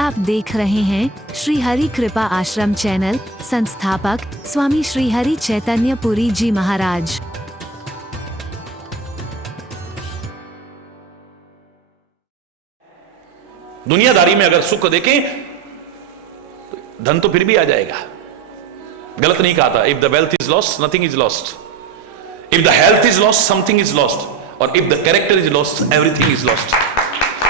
आप देख रहे हैं श्री हरि कृपा आश्रम चैनल। संस्थापक स्वामी श्री हरि चैतन्य पुरी जी महाराज। दुनियादारी में अगर सुख देखें तो धन तो फिर भी आ जाएगा। गलत नहीं कहा था। If the wealth is lost nothing is lost, if the health is lost something is lost, और if the character is lost everything is lost.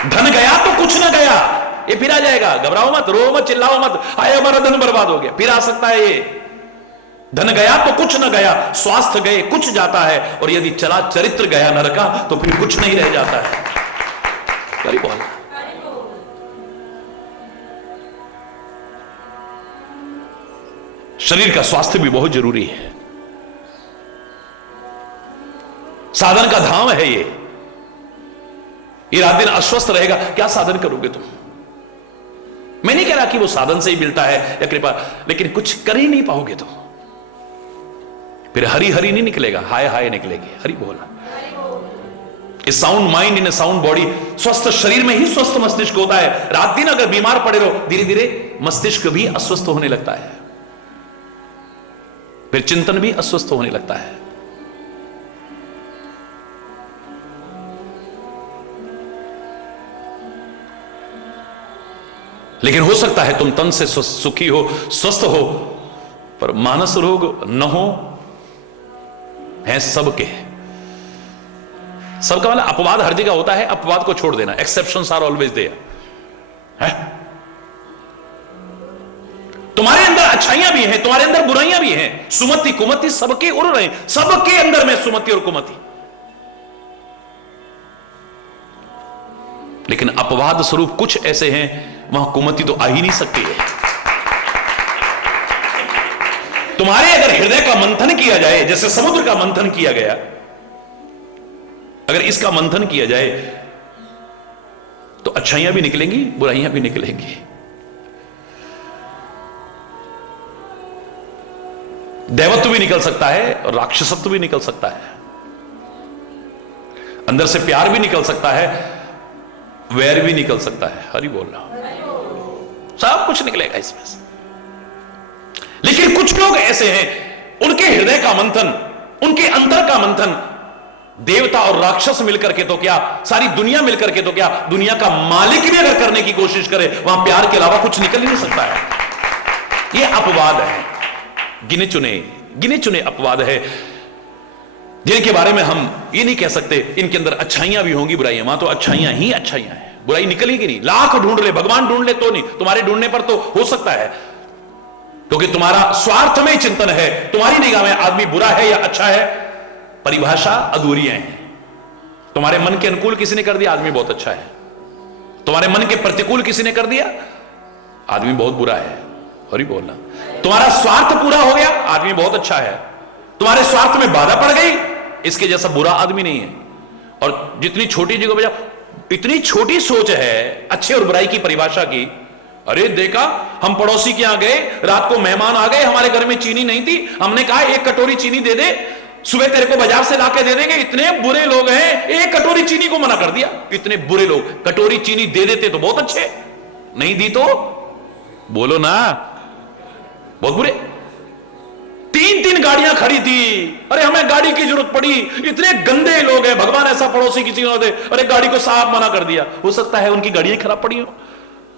धन गया तो कुछ ना गया, ये फिर आ जाएगा। घबराओ मत, रो मत, चिल्लाओ मत, आए हमारा धन बर्बाद हो गया, फिर आ सकता है ये। धन गया तो कुछ न गया, स्वास्थ्य गए कुछ जाता है, और यदि चला चरित्र गया नरका तो फिर कुछ नहीं रह जाता है। करी बोल। शरीर का स्वास्थ्य भी बहुत जरूरी है। साधन का धाम है ये रात दिन अस्वस्थ रहेगा, क्या साधन करोगे तुम? मैं नहीं कह रहा कि वो साधन से ही मिलता है या कृपा, लेकिन कुछ कर ही नहीं पाओगे तो फिर हरी हरी नहीं निकलेगा, हाय हाय निकलेगी। हरी बोलना। A sound mind in a sound body. स्वस्थ शरीर में ही स्वस्थ मस्तिष्क होता है। रात दिन अगर बीमार पड़े रहो, धीरे धीरे मस्तिष्क भी अस्वस्थ होने लगता है, फिर चिंतन भी अस्वस्थ होने लगता है। लेकिन हो सकता है तुम तन से सुखी हो, स्वस्थ हो, पर मानस रोग न हो। है सबके, सबका मतलब अपवाद हर जगह होता है, अपवाद को छोड़ देना। एक्सेप्शंस आर ऑलवेज देयर है। तुम्हारे अंदर अच्छाइयां भी हैं, तुम्हारे अंदर बुराइयां भी हैं। सुमति कुमति सबके उड़ रहे हैं, सबके अंदर में सुमति और कुमति। लेकिन अपवाद स्वरूप कुछ ऐसे हैं, वहां कुमति तो आ ही नहीं सकती है। तुम्हारे अगर हृदय का मंथन किया जाए, जैसे समुद्र का मंथन किया गया, अगर इसका मंथन किया जाए तो अच्छाइयां भी निकलेंगी, बुराइयां भी निकलेंगी। दैवत्व भी निकल सकता है और राक्षसत्व भी निकल सकता है। अंदर से प्यार भी निकल सकता है, वैर भी निकल सकता है। हरि बोलना। सब कुछ निकलेगा इसमें से। लेकिन कुछ लोग ऐसे हैं, उनके हृदय का मंथन, उनके अंतर का मंथन देवता और राक्षस मिलकर के तो क्या, सारी दुनिया मिलकर के तो क्या, दुनिया का मालिक भी अगर करने की कोशिश करे, वहां प्यार के अलावा कुछ निकल ही नहीं सकता है। यह अपवाद है, गिने चुने अपवाद है, जिनके बारे में हम ये नहीं कह सकते इनके अंदर अच्छाइयां भी होंगी, बुराइयां। वहां तो अच्छाइयां ही अच्छाइयां हैं, बुराई निकलेगी नहीं। लाख ढूंढ ले, भगवान ढूंढ ले तो नहीं, तुम्हारे ढूंढने पर तो हो सकता है, क्योंकि तुम्हारा स्वार्थ में चिंतन है। तुम्हारी निगाह में आदमी बुरा है या अच्छा है, परिभाषा अधूरियां हैं। तुम्हारे मन के अनुकूल किसी ने कर दिया, आदमी बहुत अच्छा है। तुम्हारे मन के प्रतिकूल किसी ने कर दिया, आदमी बहुत बुरा है। हरि बोलना। तुम्हारा स्वार्थ पूरा हो गया, आदमी बहुत अच्छा है। तुम्हारे स्वार्थ में बाधा पड़ गई, इसके जैसा बुरा आदमी नहीं है। और जितनी छोटी जगह बजा, इतनी छोटी सोच है अच्छे और बुराई की परिभाषा की। अरे देखा, हम पड़ोसी के यहां गए, रात को मेहमान आ गए, हमारे घर में चीनी नहीं थी, हमने कहा एक कटोरी चीनी दे दे, सुबह तेरे को बाजार से लाके दे देंगे। इतने बुरे लोग हैं, एक कटोरी चीनी को मना कर दिया। इतने बुरे लोग। कटोरी चीनी दे देते तो बहुत अच्छे, नहीं दी तो बोलो ना बहुत बुरे। 3 गाड़ियां खड़ी थी, अरे हमें गाड़ी की जरूरत पड़ी। इतने गंदे लोग हैं, भगवान ऐसा पड़ोसी किसी को दे, अरे गाड़ी को साफ मना कर दिया। हो सकता है उनकी गाड़ियां खराब पड़ी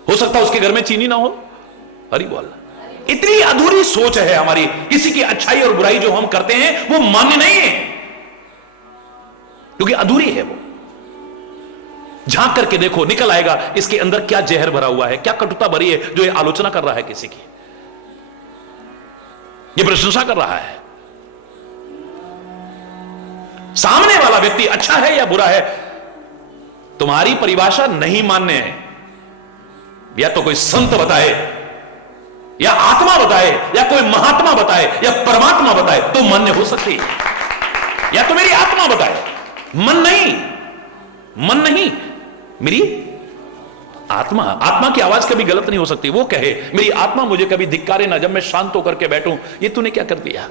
हो सकता है उसके घर में चीनी ना हो। हरि बोल। इतनी अधूरी सोच है हमारी। किसी की अच्छाई और बुराई जो हम करते हैं वो मान्य नहीं है, क्योंकि अधूरी है वो। झांक करके देखो, निकल आएगा इसके अंदर क्या जहर भरा हुआ है, क्या कटुता भरी है, जो ये आलोचना कर रहा है किसी की, ये प्रशंसा कर रहा है। सामने वाला व्यक्ति अच्छा है या बुरा है, तुम्हारी परिभाषा नहीं मान्य है। या तो कोई संत बताए, या आत्मा बताए, या कोई महात्मा बताए, या परमात्मा बताए तो मान्य हो सकती है। या तो मेरी आत्मा बताए, मन नहीं, मेरी आत्मा की आवाज कभी गलत नहीं हो सकती। वो कहे मेरी आत्मा मुझे कभी धिक्कारे ना, जब मैं शांत होकर के बैठूं, ये तूने क्या कर दिया।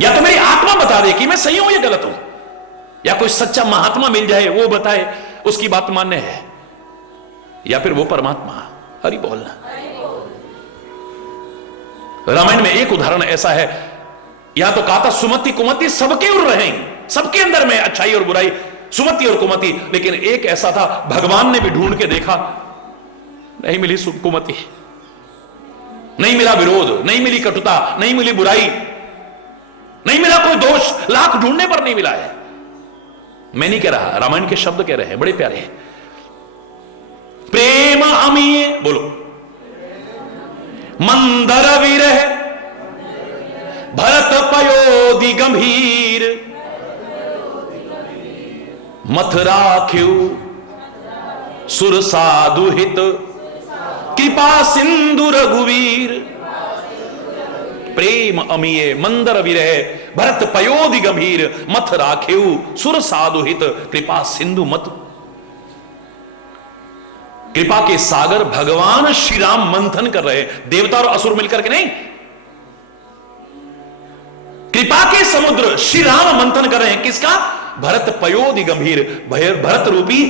या तो मेरी आत्मा बता दे कि मैं सही हूं या गलत हूं, या कोई सच्चा महात्मा मिल जाए वो बताए, उसकी बात मान्य है। या फिर वो परमात्मा? हरि बोलना। रामायण में एक उदाहरण ऐसा है, यहां तो कहा था सुमति कुमति सबके उड़ रहे हैं, सबके अंदर में अच्छाई और बुराई, सुमति और कुमति। लेकिन एक ऐसा था, भगवान ने भी ढूंढ के देखा, नहीं मिली कुमति, नहीं मिला विरोध, नहीं मिली कटुता, नहीं मिली बुराई, नहीं मिला कोई दोष, लाख ढूंढने पर नहीं मिला है। मैं नहीं कह रहा, रामायण के शब्द कह रहे हैं, बड़े प्यारे हैं। प्रेम अमीय, बोलो, मंदर विरह भरत पयोधि गंभीर, मथुराख्यु सुर साधु हित कृपा सिंधु रघुवीर। प्रेम अमीय मंदर विरह भरत पयोधि गंभीर, मथुराख्यु सुर साधु हित कृपा सिंधु मत। कृपा के सागर भगवान श्री राम मंथन कर रहे हैं, देवता और असुर मिलकर के नहीं। कृपा के समुद्र श्री राम मंथन कर रहे हैं, किसका? भरत पयोधि गंभीर, भरत रूपी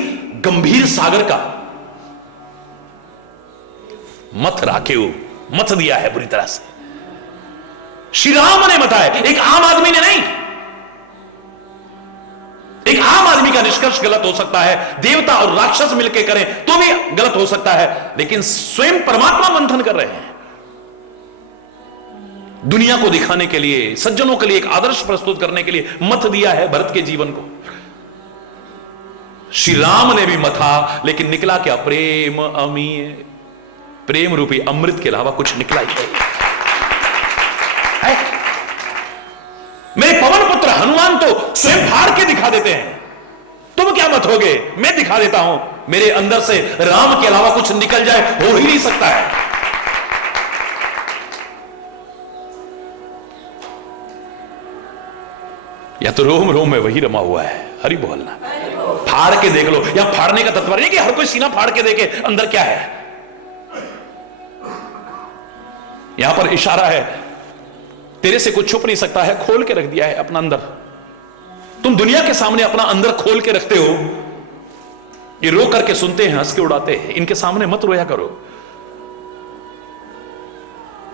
गंभीर सागर का। मथ राखे, मथ दिया है बुरी तरह से, श्री राम ने बताया, एक आम आदमी ने नहीं। एक आम आदमी का निष्कर्ष गलत हो सकता है, देवता और राक्षस मिलकर करें तो भी गलत हो सकता है, लेकिन स्वयं परमात्मा मंथन कर रहे हैं, दुनिया को दिखाने के लिए, सज्जनों के लिए एक आदर्श प्रस्तुत करने के लिए मत दिया है भरत के जीवन को। श्री राम ने भी मथा, लेकिन निकला क्या? प्रेम अमीय, प्रेम रूपी अमृत के अलावा कुछ निकला ही नहीं है। मेरे पवन पुत्र हनुमान तो स्वयं फाड़ के दिखा देते हैं, तुम क्या मत होगे, मैं दिखा देता हूं, मेरे अंदर से राम के अलावा कुछ निकल जाए, हो ही नहीं सकता है। या तो रोम रोम में वही रमा हुआ है, हरि बोलना। फाड़ के देख लो, या फाड़ने का तत्पर्य नहीं कि हर कोई सीना फाड़ के देखे अंदर क्या है। यहां पर इशारा है, तेरे से कुछ छुप नहीं सकता है, खोल के रख दिया है अपना अंदर। तुम दुनिया के सामने अपना अंदर खोल के रखते हो, ये रो करके सुनते हैं, हंस के उड़ाते हैं, इनके सामने मत रोया करो।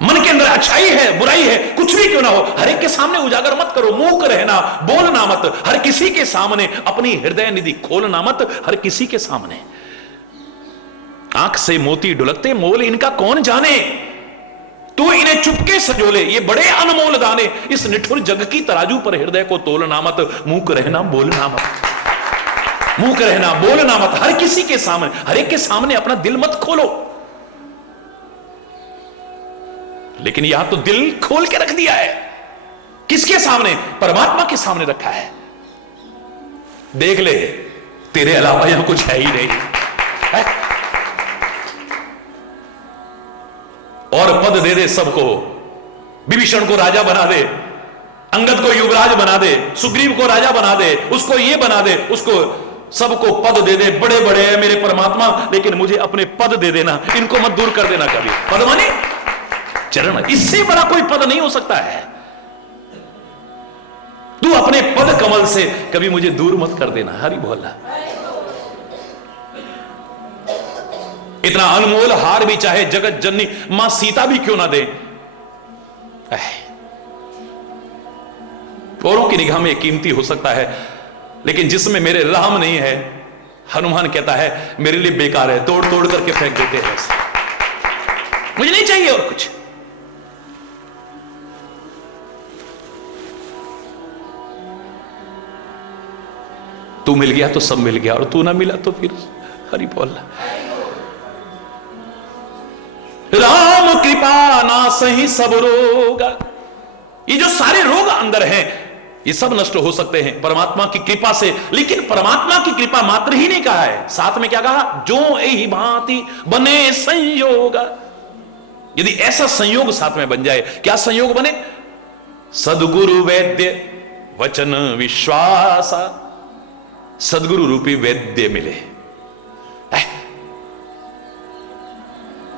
मन के अंदर अच्छाई है, बुराई है, कुछ भी क्यों ना हो, हर एक के सामने उजागर मत करो, मूक रहना, बोलना मत, हर किसी के सामने अपनी हृदय निधि खोलना मत, हर किसी के सामने। आंख से मोती ढुलकते मोल इनका कौन जाने, तू इन्हें चुपके सजोले, ये बड़े अनमोल दाने, इस निठुर जग की तराजू पर हृदय को तोलना मत, मूक रहना बोलना मत, मूक रहना बोलना मत, हर किसी के सामने, हर एक के सामने अपना दिल मत खोलो। लेकिन यहां तो दिल खोल के रख दिया है, किसके सामने? परमात्मा के सामने रखा है। देख ले, तेरे अलावा यहां कुछ है ही नहीं है? और पद दे दे सबको, विभीषण को राजा बना दे, अंगद को युवराज बना दे, सुग्रीव को राजा बना दे, उसको ये बना दे, उसको, सबको पद दे दे, बड़े बड़े है मेरे परमात्मा, लेकिन मुझे अपने पद दे देना, इनको मत दूर कर देना कभी। पद माने चरण, इससे बड़ा कोई पद नहीं हो सकता है। तू अपने पद कमल से कभी मुझे दूर मत कर देना, हरि बोलना। इतना अनमोल हार भी चाहे जगत जननी मां सीता भी क्यों ना दे, औरों की निगाह में कीमती हो सकता है, लेकिन जिसमें मेरे राम नहीं है, हनुमान कहता है मेरे लिए बेकार है, तोड़ तोड़ करके फेंक देते हैं, मुझे नहीं चाहिए और कुछ। तू मिल गया तो सब मिल गया, और तू ना मिला तो फिर हरि बोलना। राम कृपा ना सही सब रोग, ये जो सारे रोग अंदर हैं ये सब नष्ट हो सकते हैं परमात्मा की कृपा से। लेकिन परमात्मा की कृपा मात्र ही नहीं कहा है, साथ में क्या कहा? जो यही भांति बने संयोग। यदि ऐसा संयोग साथ में बन जाए, क्या संयोग बने? सदगुरु वैद्य वचन विश्वास, सदगुरु रूपी वैद्य मिले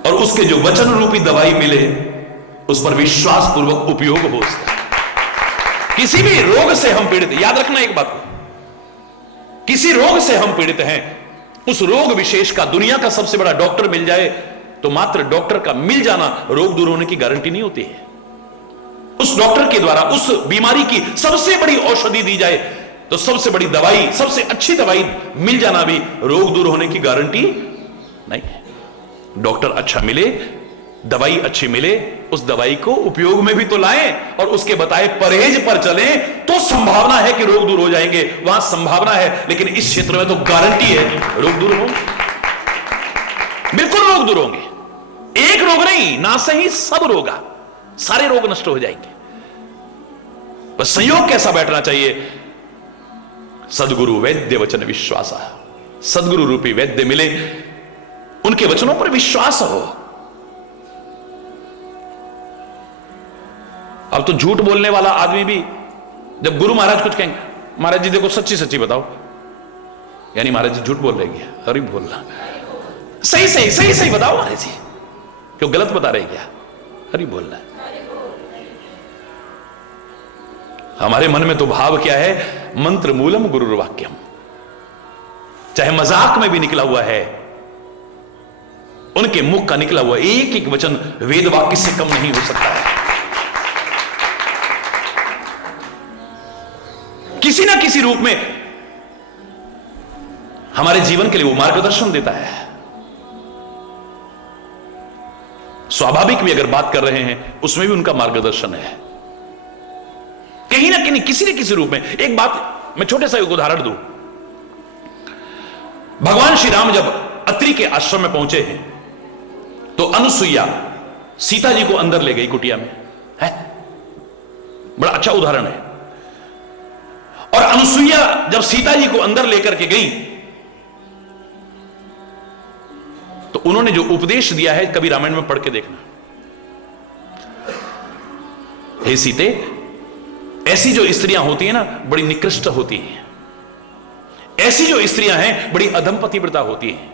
और उसके जो वचन रूपी दवाई मिले, उस पर विश्वास पूर्वक उपयोग हो उसका। किसी भी रोग से हम पीड़ित, याद रखना एक बात को, किसी रोग से हम पीड़ित हैं, उस रोग विशेष का दुनिया का सबसे बड़ा डॉक्टर मिल जाए तो मात्र डॉक्टर का मिल जाना रोग दूर होने की गारंटी नहीं होती है। उस डॉक्टर के द्वारा उस बीमारी की सबसे बड़ी औषधि दी जाए तो सबसे बड़ी दवाई, सबसे अच्छी दवाई मिल जाना भी रोग दूर होने की गारंटी नहीं है। डॉक्टर अच्छा मिले, दवाई अच्छी मिले, उस दवाई को उपयोग में भी तो लाएं और उसके बताए परहेज पर चलें तो संभावना है कि रोग दूर हो जाएंगे। वहां संभावना है, लेकिन इस क्षेत्र में तो गारंटी है रोग दूर होंगे, बिल्कुल रोग दूर होंगे। एक रोग नहीं, ना सही सब रोग, सारे रोग नष्ट हो जाएंगे। बस संयोग कैसा बैठना चाहिए? सदगुरु वैद्य वचन विश्वास, सदगुरु रूपी वैद्य मिले, उनके वचनों पर विश्वास हो। अब तो झूठ बोलने वाला आदमी भी जब गुरु महाराज कुछ कहेंगे, महाराज जी देखो सच्ची सच्ची बताओ, यानी महाराज जी झूठ बोल रहे क्या? अरे बोलना सही सही सही सही बताओ महाराज जी, क्यों गलत बता रहे क्या? अरे बोलना। हमारे मन में तो भाव क्या है? मंत्र मूलम गुरुर्वाक्यम, चाहे मजाक में भी निकला हुआ है, उनके मुख का निकला हुआ एक एक वचन वेद वाक्य से कम नहीं हो सकता है। किसी ना किसी रूप में हमारे जीवन के लिए वो मार्गदर्शन देता है। स्वाभाविक भी अगर बात कर रहे हैं उसमें भी उनका मार्गदर्शन है, कहीं ना कहीं किसी न किसी रूप में। एक बात मैं छोटे सा एक उदाहरण दूं। भगवान श्री राम जब अत्रि के आश्रम में पहुंचे हैं तो अनुसुईया सीता जी को अंदर ले गई कुटिया में, है बड़ा अच्छा उदाहरण है। और अनुसुईया जब सीता जी को अंदर लेकर के गई तो उन्होंने जो उपदेश दिया है कभी रामायण में पढ़ के देखना। हे सीते, ऐसी जो स्त्रियां होती हैं ना बड़ी निकृष्ट होती हैं, ऐसी जो स्त्रियां हैं बड़ी अधम पतिव्रता होती हैं,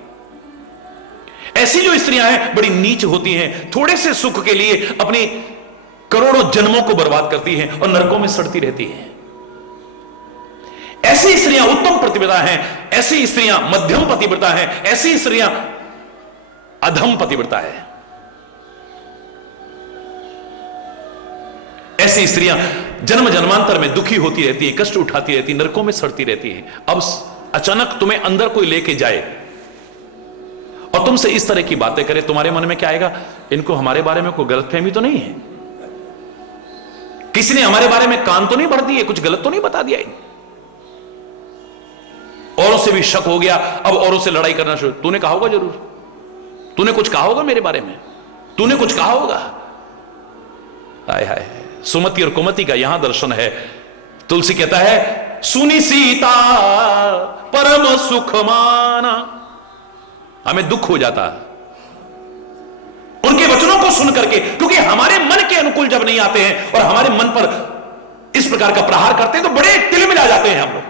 ऐसी जो स्त्रियां हैं बड़ी नीच होती हैं, थोड़े से सुख के लिए अपने करोड़ों जन्मों को बर्बाद करती हैं और नरकों में सड़ती रहती हैं। ऐसी स्त्रियां उत्तम पतिव्रता हैं, ऐसी स्त्रियां मध्यम पतिव्रता हैं, ऐसी स्त्रियां अधम पतिव्रता है। ऐसी स्त्रियां जन्म जन्मांतर में दुखी होती रहती है, कष्ट उठाती रहती है, नरकों में सड़ती रहती है। अब अचानक तुम्हें अंदर कोई लेके जाए और तुमसे इस तरह की बातें करे, तुम्हारे मन में क्या आएगा? इनको हमारे बारे में कोई गलतफहमी तो नहीं है? किसी ने हमारे बारे में कान तो नहीं भर दिए, कुछ गलत तो नहीं बता दिया? औरों से भी शक हो गया, अब औरों से लड़ाई करना शुरू। तूने कहा होगा, जरूर तूने कुछ कहा होगा मेरे बारे में, तूने कुछ कहा होगा। हाय हाय, सुमति और कुमति का यहां दर्शन है। तुलसी कहता है सुनी सीता परम सुख माना, हमें दुख हो जाता उनके वचनों को सुन करके, क्योंकि हमारे मन के अनुकूल जब नहीं आते हैं और हमारे मन पर इस प्रकार का प्रहार करते हैं तो बड़े तिल मिला जाते हैं हम लोग।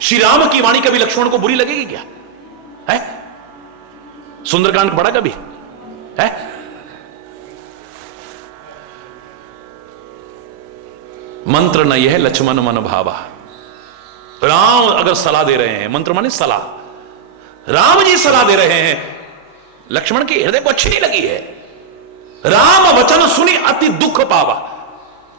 श्री राम की वाणी कभी लक्ष्मण को बुरी लगेगी क्या? है सुंदरकांड पढ़ा कभी? है मंत्र न यह लक्ष्मण मन भावा। राम अगर सलाह दे रहे हैं, मंत्र माने सलाह, राम जी सलाह दे रहे हैं, लक्ष्मण के हृदय को अच्छी नहीं लगी है। राम वचन सुनी अति दुख पावा,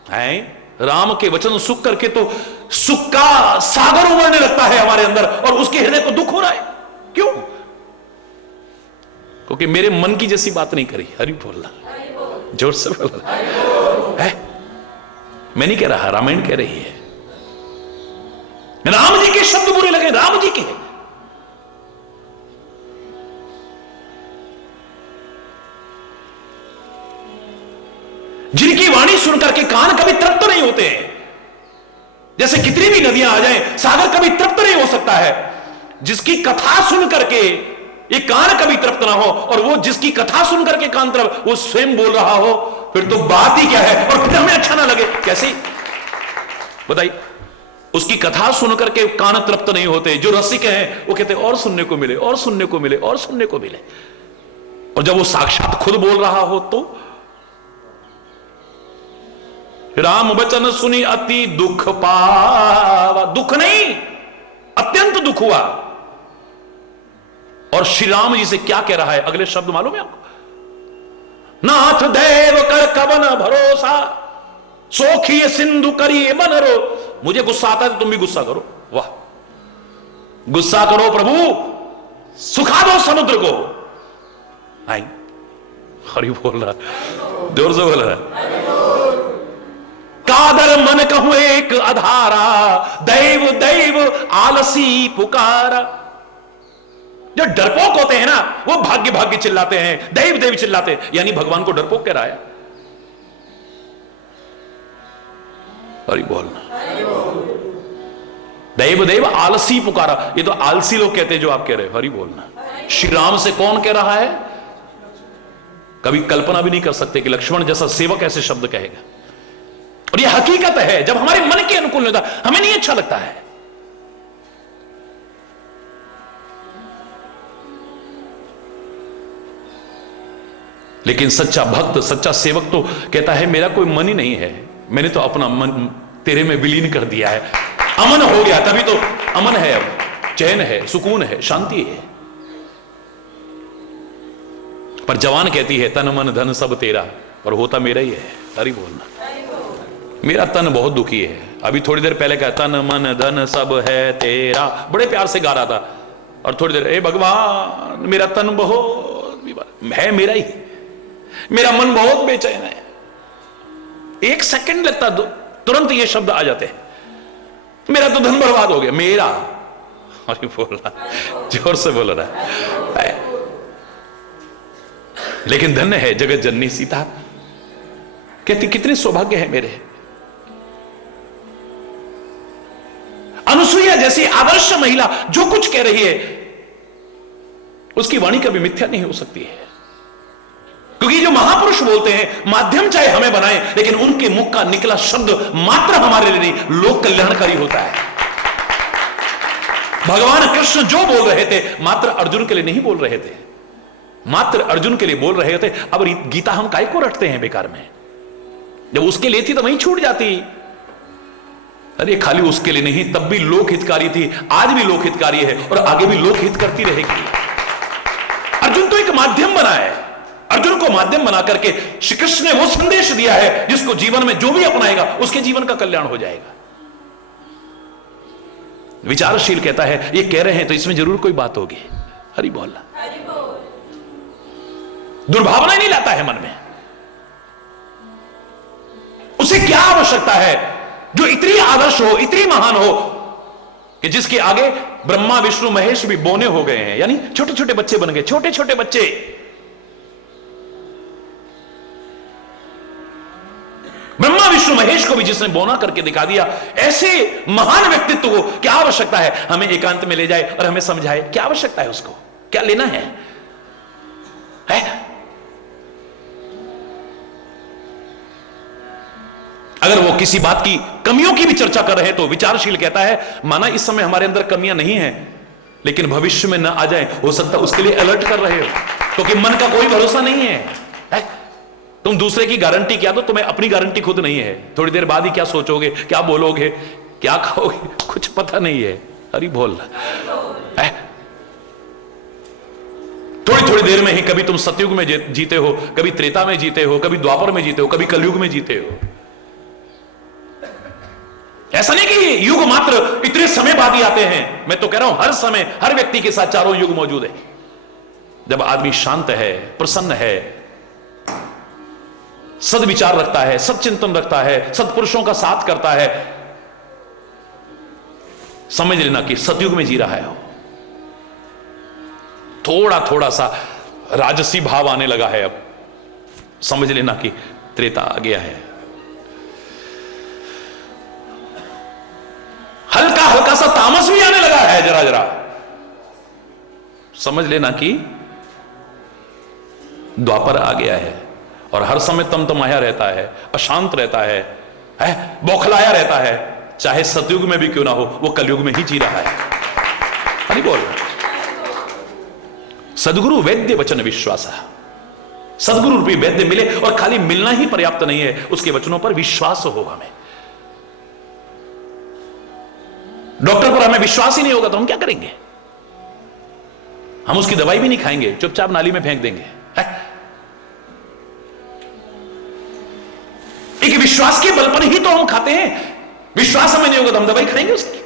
है राम के वचन सुख करके तो सुख का सागर उमड़ने लगता है हमारे अंदर और उसके हृदय को दुख हो रहा है। क्यों? क्योंकि मेरे मन की जैसी बात नहीं करी। हरि बोलना, जोर से बोलना है। मैं नहीं कह रहा, रामायण कह रही है। राम जी के शब्द बुरे लगे, राम जी के। जिनकी वाणी सुनकर के कान कभी तृप्त नहीं होते हैं, जैसे कितनी भी नदियां आ जाएं, सागर कभी तृप्त नहीं हो सकता है। जिसकी कथा सुन करके ये कान कभी तृप्त ना हो और वो जिसकी कथा सुन करके कान तृप्त, वो स्वयं बोल रहा हो, फिर तो बात ही क्या है। और फिर हमें अच्छा ना लगे, कैसे बताइए? उसकी कथा सुन करके कान तृप्त नहीं होते। जो रसिक हैं वो कहते और सुनने को मिले, और सुनने को मिले, और सुनने को मिले। और जब वो साक्षात खुद बोल रहा हो तो राम वचन सुनी अति दुख पावा। दुख नहीं, अत्यंत दुख हुआ। और श्री राम जी से क्या कह रहा है, अगले शब्द मालूम है आपको? नाथ देव कर कवन भरोसा, सोखिए सिंधु करिए मन रो। मुझे गुस्सा आता है तो तुम भी गुस्सा करो। वाह, गुस्सा करो प्रभु, सुखा दो समुद्र को। आई हरि बोल रहा, जोर से बोल रहा। कादर मन कहूं एक अधारा, दैव दैव आलसी पुकारा। जो डरपोक होते हैं ना, वो भाग्य भाग्य चिल्लाते हैं, दैव दैव चिल्लाते हैं, यानी भगवान को डरपोक कह रहा है। हरि बोलना। दैव दैव आलसी पुकारा, ये तो आलसी लोग कहते हैं जो आप कह रहे हो। हरि बोलना। श्री राम से कौन कह रहा है? कभी कल्पना भी नहीं कर सकते कि लक्ष्मण जैसा सेवक ऐसे शब्द कहेगा। और ये हकीकत है, जब हमारे मन के अनुकूल नहीं होता हमें नहीं अच्छा लगता है। लेकिन सच्चा भक्त, सच्चा सेवक तो कहता है मेरा कोई मन ही नहीं है, मैंने तो अपना मन तेरे में विलीन कर दिया है, अमन हो गया। तभी तो अमन है, अब चैन है, सुकून है, शांति है। पर जवान कहती है तन मन धन सब तेरा, और होता मेरा ही है। हरि बोलना। मेरा तन बहुत दुखी है। अभी थोड़ी देर पहले कहा तन मन धन सब है तेरा, बड़े प्यार से गा रहा था। और थोड़ी देर, ए भगवान मेरा तन बहुत है मेरा ही, मेरा मन बहुत बेचैन है। एक सेकंड लगता, तुरंत ये शब्द आ जाते हैं, मेरा तो धन बर्बाद हो गया। मेरा, अरे बोल रहा, जोर से बोल रहा है। लेकिन धन्य है जगत जननी सीता, कहती कितने सौभाग्य है मेरे। अनुसुईया जैसी आदर्श महिला जो कुछ कह रही है, उसकी वाणी कभी मिथ्या नहीं हो सकती है। क्योंकि जो महापुरुष बोलते हैं, माध्यम चाहे हमें बनाए, लेकिन उनके मुख का निकला शब्द मात्र हमारे लिए नहीं, लोक कल्याणकारी होता है। भगवान कृष्ण जो बोल रहे थे, मात्र अर्जुन के लिए नहीं बोल रहे थे, मात्र अर्जुन के लिए बोल रहे थे। अब गीता हम काहे को रटते हैं बेकार में? जब उसके लिए थी तो वहीं छूट जाती। अरे खाली उसके लिए नहीं, तब भी लोक हितकारी थी, आज भी लोक हितकारी है और आगे भी लोक हित करती रहेगी। अर्जुन तो एक माध्यम बना है। अर्जुन को माध्यम बना करके श्री कृष्ण ने वो संदेश दिया है जिसको जीवन में जो भी अपनाएगा उसके जीवन का कल्याण हो जाएगा। विचारशील कहता है ये कह रहे हैं तो इसमें जरूर कोई बात होगी। हरि बोल। दुर्भावना नहीं लाता है मन में। उसे क्या आवश्यकता है जो इतनी आदर्श हो, इतनी महान हो कि जिसके आगे ब्रह्मा विष्णु महेश भी बोने हो गए हैं, यानी छोटे छोटे बच्चे बन गए, छोटे छोटे बच्चे। ब्रह्मा विष्णु महेश को भी जिसने बोना करके दिखा दिया, ऐसे महान व्यक्तित्व को क्या आवश्यकता है हमें एकांत में ले जाए और हमें समझाए? क्या आवश्यकता है उसको? क्या लेना है? अगर वो किसी बात की कमियों की भी चर्चा कर रहे हैं तो विचारशील कहता है माना इस समय हमारे अंदर कमियां नहीं है, लेकिन भविष्य में न आ जाए, हो सकता उसके लिए अलर्ट कर रहे हो, क्योंकि मन का कोई भरोसा नहीं है। तुम दूसरे की गारंटी क्या दो, तुम्हें अपनी गारंटी खुद नहीं है। थोड़ी देर बाद ही क्या सोचोगे, क्या बोलोगे, क्या खाओगे, कुछ पता नहीं है। अरे बोल, थोड़ी थोड़ी देर में ही कभी तुम सतयुग में जीते हो, कभी त्रेता में जीते हो, कभी द्वापर में जीते हो, कभी कलयुग में जीते हो। ऐसा नहीं कि युग मात्र इतने समय बाद ही आते हैं। मैं तो कह रहा हूं हर समय हर व्यक्ति के साथ चारों युग मौजूद है। जब आदमी शांत है, प्रसन्न है, सद्विचार रखता है, सच्चिंतन रखता है, सत्पुरुषों का साथ करता है, समझ लेना कि सतयुग में जी रहा है। थोड़ा थोड़ा सा राजसी भाव आने लगा है, अब समझ लेना कि त्रेता आ गया है। हल्का हल्का सा तामस भी आने लगा है, जरा जरा समझ लेना कि द्वापर आ गया है। और हर समय तमतमाया रहता है, अशांत रहता है, बौखलाया रहता है, चाहे सतयुग में भी क्यों ना हो, वो कलयुग में ही जी रहा है। अरे बोल, सदगुरु वैद्य वचन विश्वास। सदगुरु रूपी वैद्य मिले, और खाली मिलना ही पर्याप्त नहीं है, उसके वचनों पर विश्वास हो हमें। डॉक्टर पर हमें विश्वास ही नहीं होगा तो हम क्या करेंगे? हम उसकी दवाई भी नहीं खाएंगे, चुपचाप नाली में फेंक देंगे। एक विश्वास के बल पर ही तो हम खाते हैं। विश्वास हमें नहीं होगा तो हम दवाई खाएंगे उसकी।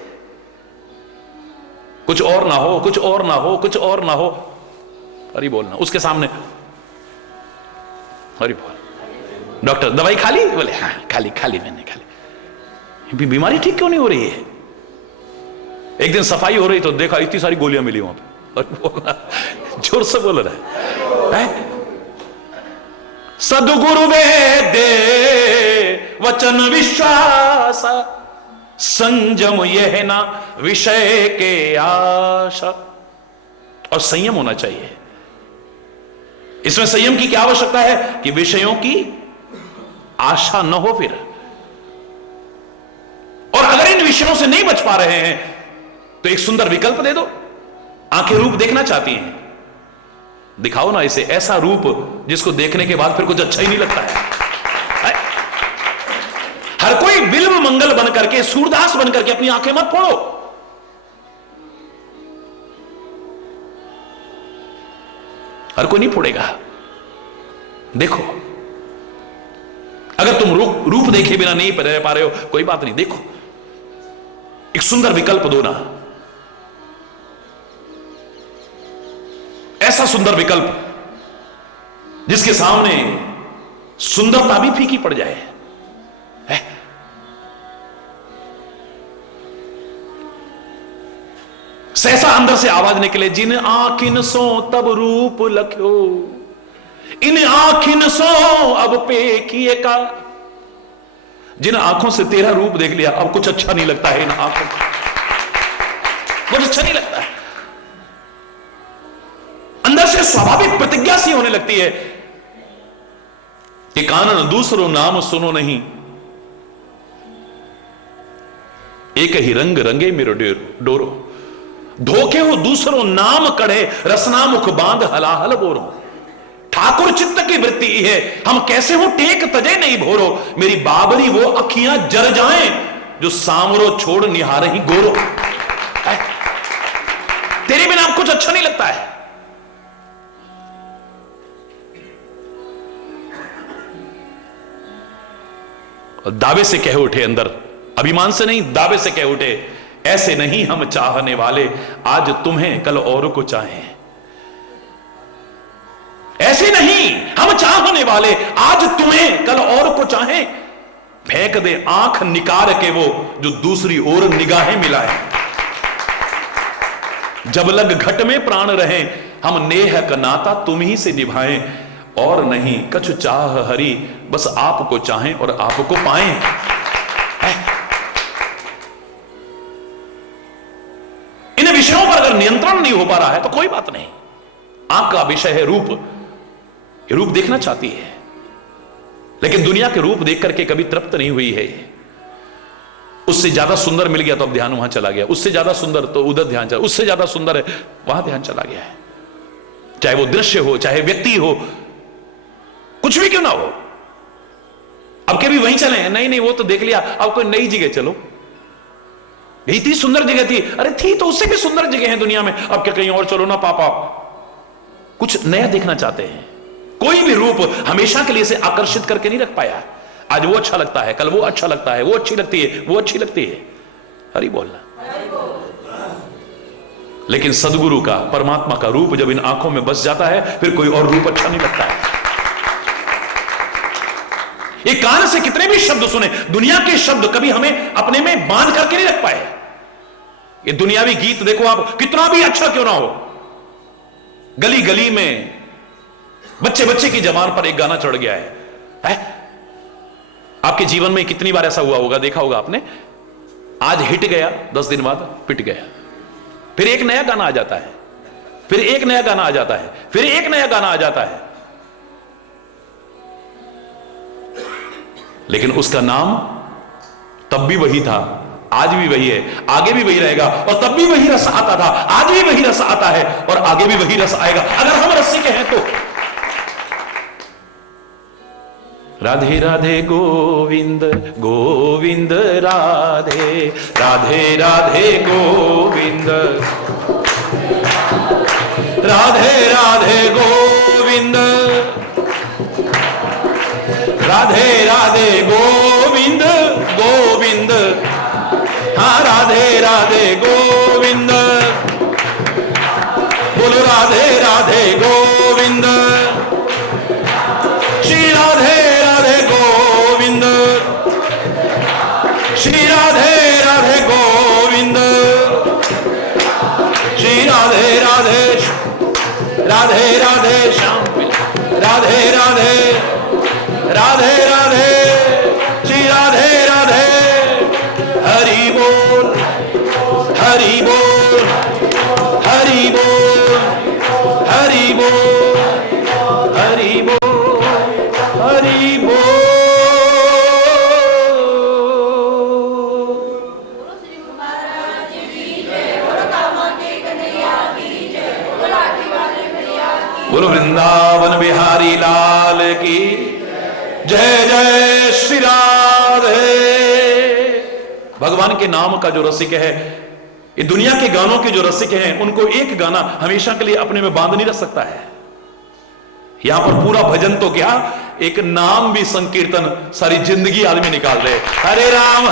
कुछ और ना हो, कुछ और ना हो, कुछ और ना हो, हरि बोलना उसके सामने, हरि बोल। डॉक्टर दवाई खा ली? बोले हाँ खा ली मैंने, खा ली। बीमारी ठीक क्यों नहीं हो रही है? एक दिन सफाई हो रही तो देखा इतनी सारी गोलियां मिली वहां पे। जोर से बोल रहा है। सदगुरु दे वचन विश्वास, संयम यह ना विषय के आशा। और संयम होना चाहिए। इसमें संयम की क्या आवश्यकता है कि विषयों की आशा न हो फिर। और अगर इन विषयों से नहीं बच पा रहे हैं तो एक सुंदर विकल्प दे दो। आंखें रूप देखना चाहती हैं, दिखाओ ना इसे ऐसा रूप जिसको देखने के बाद फिर कुछ अच्छा ही नहीं लगता है। हर कोई बिल्व मंगल बन करके, सूरदास बन करके अपनी आंखें मत फोड़ो। हर कोई नहीं फोड़ेगा। देखो, अगर तुम रूप देखे बिना नहीं रह पा रहे हो, कोई बात नहीं, देखो एक सुंदर विकल्प दो ना। ऐसा सुंदर विकल्प जिसके सामने सुंदरता भी फीकी पड़ जाए। सहसा अंदर से आवाज निकले, जिन आखिन सो तब रूप लख्यो, इन आखिन सो अब पे किए का। जिन आंखों से तेरा रूप देख लिया अब कुछ अच्छा नहीं लगता है। इन आंखों को कुछ अच्छा नहीं लगता है। अंदर से स्वाभाविक प्रतिज्ञा सी होने लगती है कि कानन दूसरो नाम सुनो नहीं, एक ही रंग रंगे मेरो डोरो। धोखे हो दूसरो नाम कड़े, रसना मुख बांध हलाहल बोरो। ठाकुर चित्त की वृत्ति है, हम कैसे हो टेक तजे नहीं भोरो। मेरी बाबरी वो अखियां जर जाएं जो सामरो छोड़ निहार ही गोरो। तेरे बिना कुछ अच्छा नहीं लगता है। दावे से कह उठे अंदर, अभिमान से नहीं, दावे से कह उठे, ऐसे नहीं हम चाहने वाले, आज तुम्हें कल और को चाहें। ऐसे नहीं हम चाहने वाले, आज तुम्हें कल और को चाहें। फेंक दे आंख निकाल के वो जो दूसरी ओर निगाहें मिलाए। जब लग घट में प्राण रहे, हम नेह का नाता तुम ही से निभाएं। और नहीं कछु चाह हरि, बस आपको चाहें और आपको पाएं। इन विषयों पर अगर नियंत्रण नहीं हो पा रहा है तो कोई बात नहीं। आंख का विषय है रूप, ये रूप देखना चाहती है, लेकिन दुनिया के रूप देख करके कभी तृप्त नहीं हुई है। उससे ज्यादा सुंदर मिल गया तो अब ध्यान वहां चला गया, उससे ज्यादा सुंदर तो उधर ध्यान चला, उससे ज्यादा सुंदर है वहां ध्यान चला गया है। चाहे वो दृश्य हो, चाहे व्यक्ति हो, कुछ भी क्यों ना हो। अब के भी वहीं चले, नहीं नहीं वो तो देख लिया, अब कोई नई जगह चलो। यही इतनी सुंदर जगह थी, अरे थी तो उससे भी सुंदर जगह है दुनिया में, अब क्या कहीं और चलो ना पापा। कुछ नया देखना चाहते हैं। कोई भी रूप हमेशा के लिए से आकर्षित करके नहीं रख पाया। आज वो अच्छा लगता है, कल वो अच्छा लगता है, वो अच्छी लगती है, वो अच्छी लगती है। हरि बोलना। लेकिन सदगुरु का, परमात्मा का रूप जब इन आंखों में बस जाता है, फिर कोई और रूप अच्छा नहीं लगता है। ये कान से कितने भी शब्द सुने, दुनिया के शब्द कभी हमें अपने में बांध करके नहीं रख पाए। ये दुनियावी गीत देखो आप, कितना भी अच्छा क्यों ना हो, गली गली में बच्चे बच्चे की जबान पर एक गाना चढ़ गया है? आपके जीवन में कितनी बार ऐसा हुआ होगा, देखा होगा आपने। आज हिट गया, 10 दिन बाद पिट गया, फिर एक नया गाना आ जाता है, फिर एक नया गाना आ जाता है, फिर एक नया गाना आ जाता है। लेकिन उसका नाम तब भी वही था, आज भी वही है, आगे भी वही रहेगा। और तब भी वही रस आता था, आज भी वही रस आता है, और आगे भी वही रस आएगा अगर हम रस्सी के हैं तो। राधे राधे गोविंद गोविंद राधे, राधे राधे गोविंद राधे राधे गोविंद, राधे राधे गोविंद गोविंद, हाँ राधे राधे गोविंद, बोलो राधे राधे गोविंद, श्री राधे राधे गोविंद, श्री राधे राधे गोविंद, श्री राधे राधे राधे राधे श्याम, राधे राधे राधे राधे, श्री राधे राधे, हरि बोल हरि बोल हरि बोल हरि बोल हरि बोल हरि बोल। बोलो वृंदावन बिहारी लाल की जय जय श्री राधे। भगवान के नाम का जो रसिक है, ये दुनिया के गानों के जो रसिक हैं, उनको एक गाना हमेशा के लिए अपने में बांध नहीं रख सकता है। यहां पर पूरा भजन तो क्या, एक नाम भी संकीर्तन सारी जिंदगी आदमी निकाल दे। हरे राम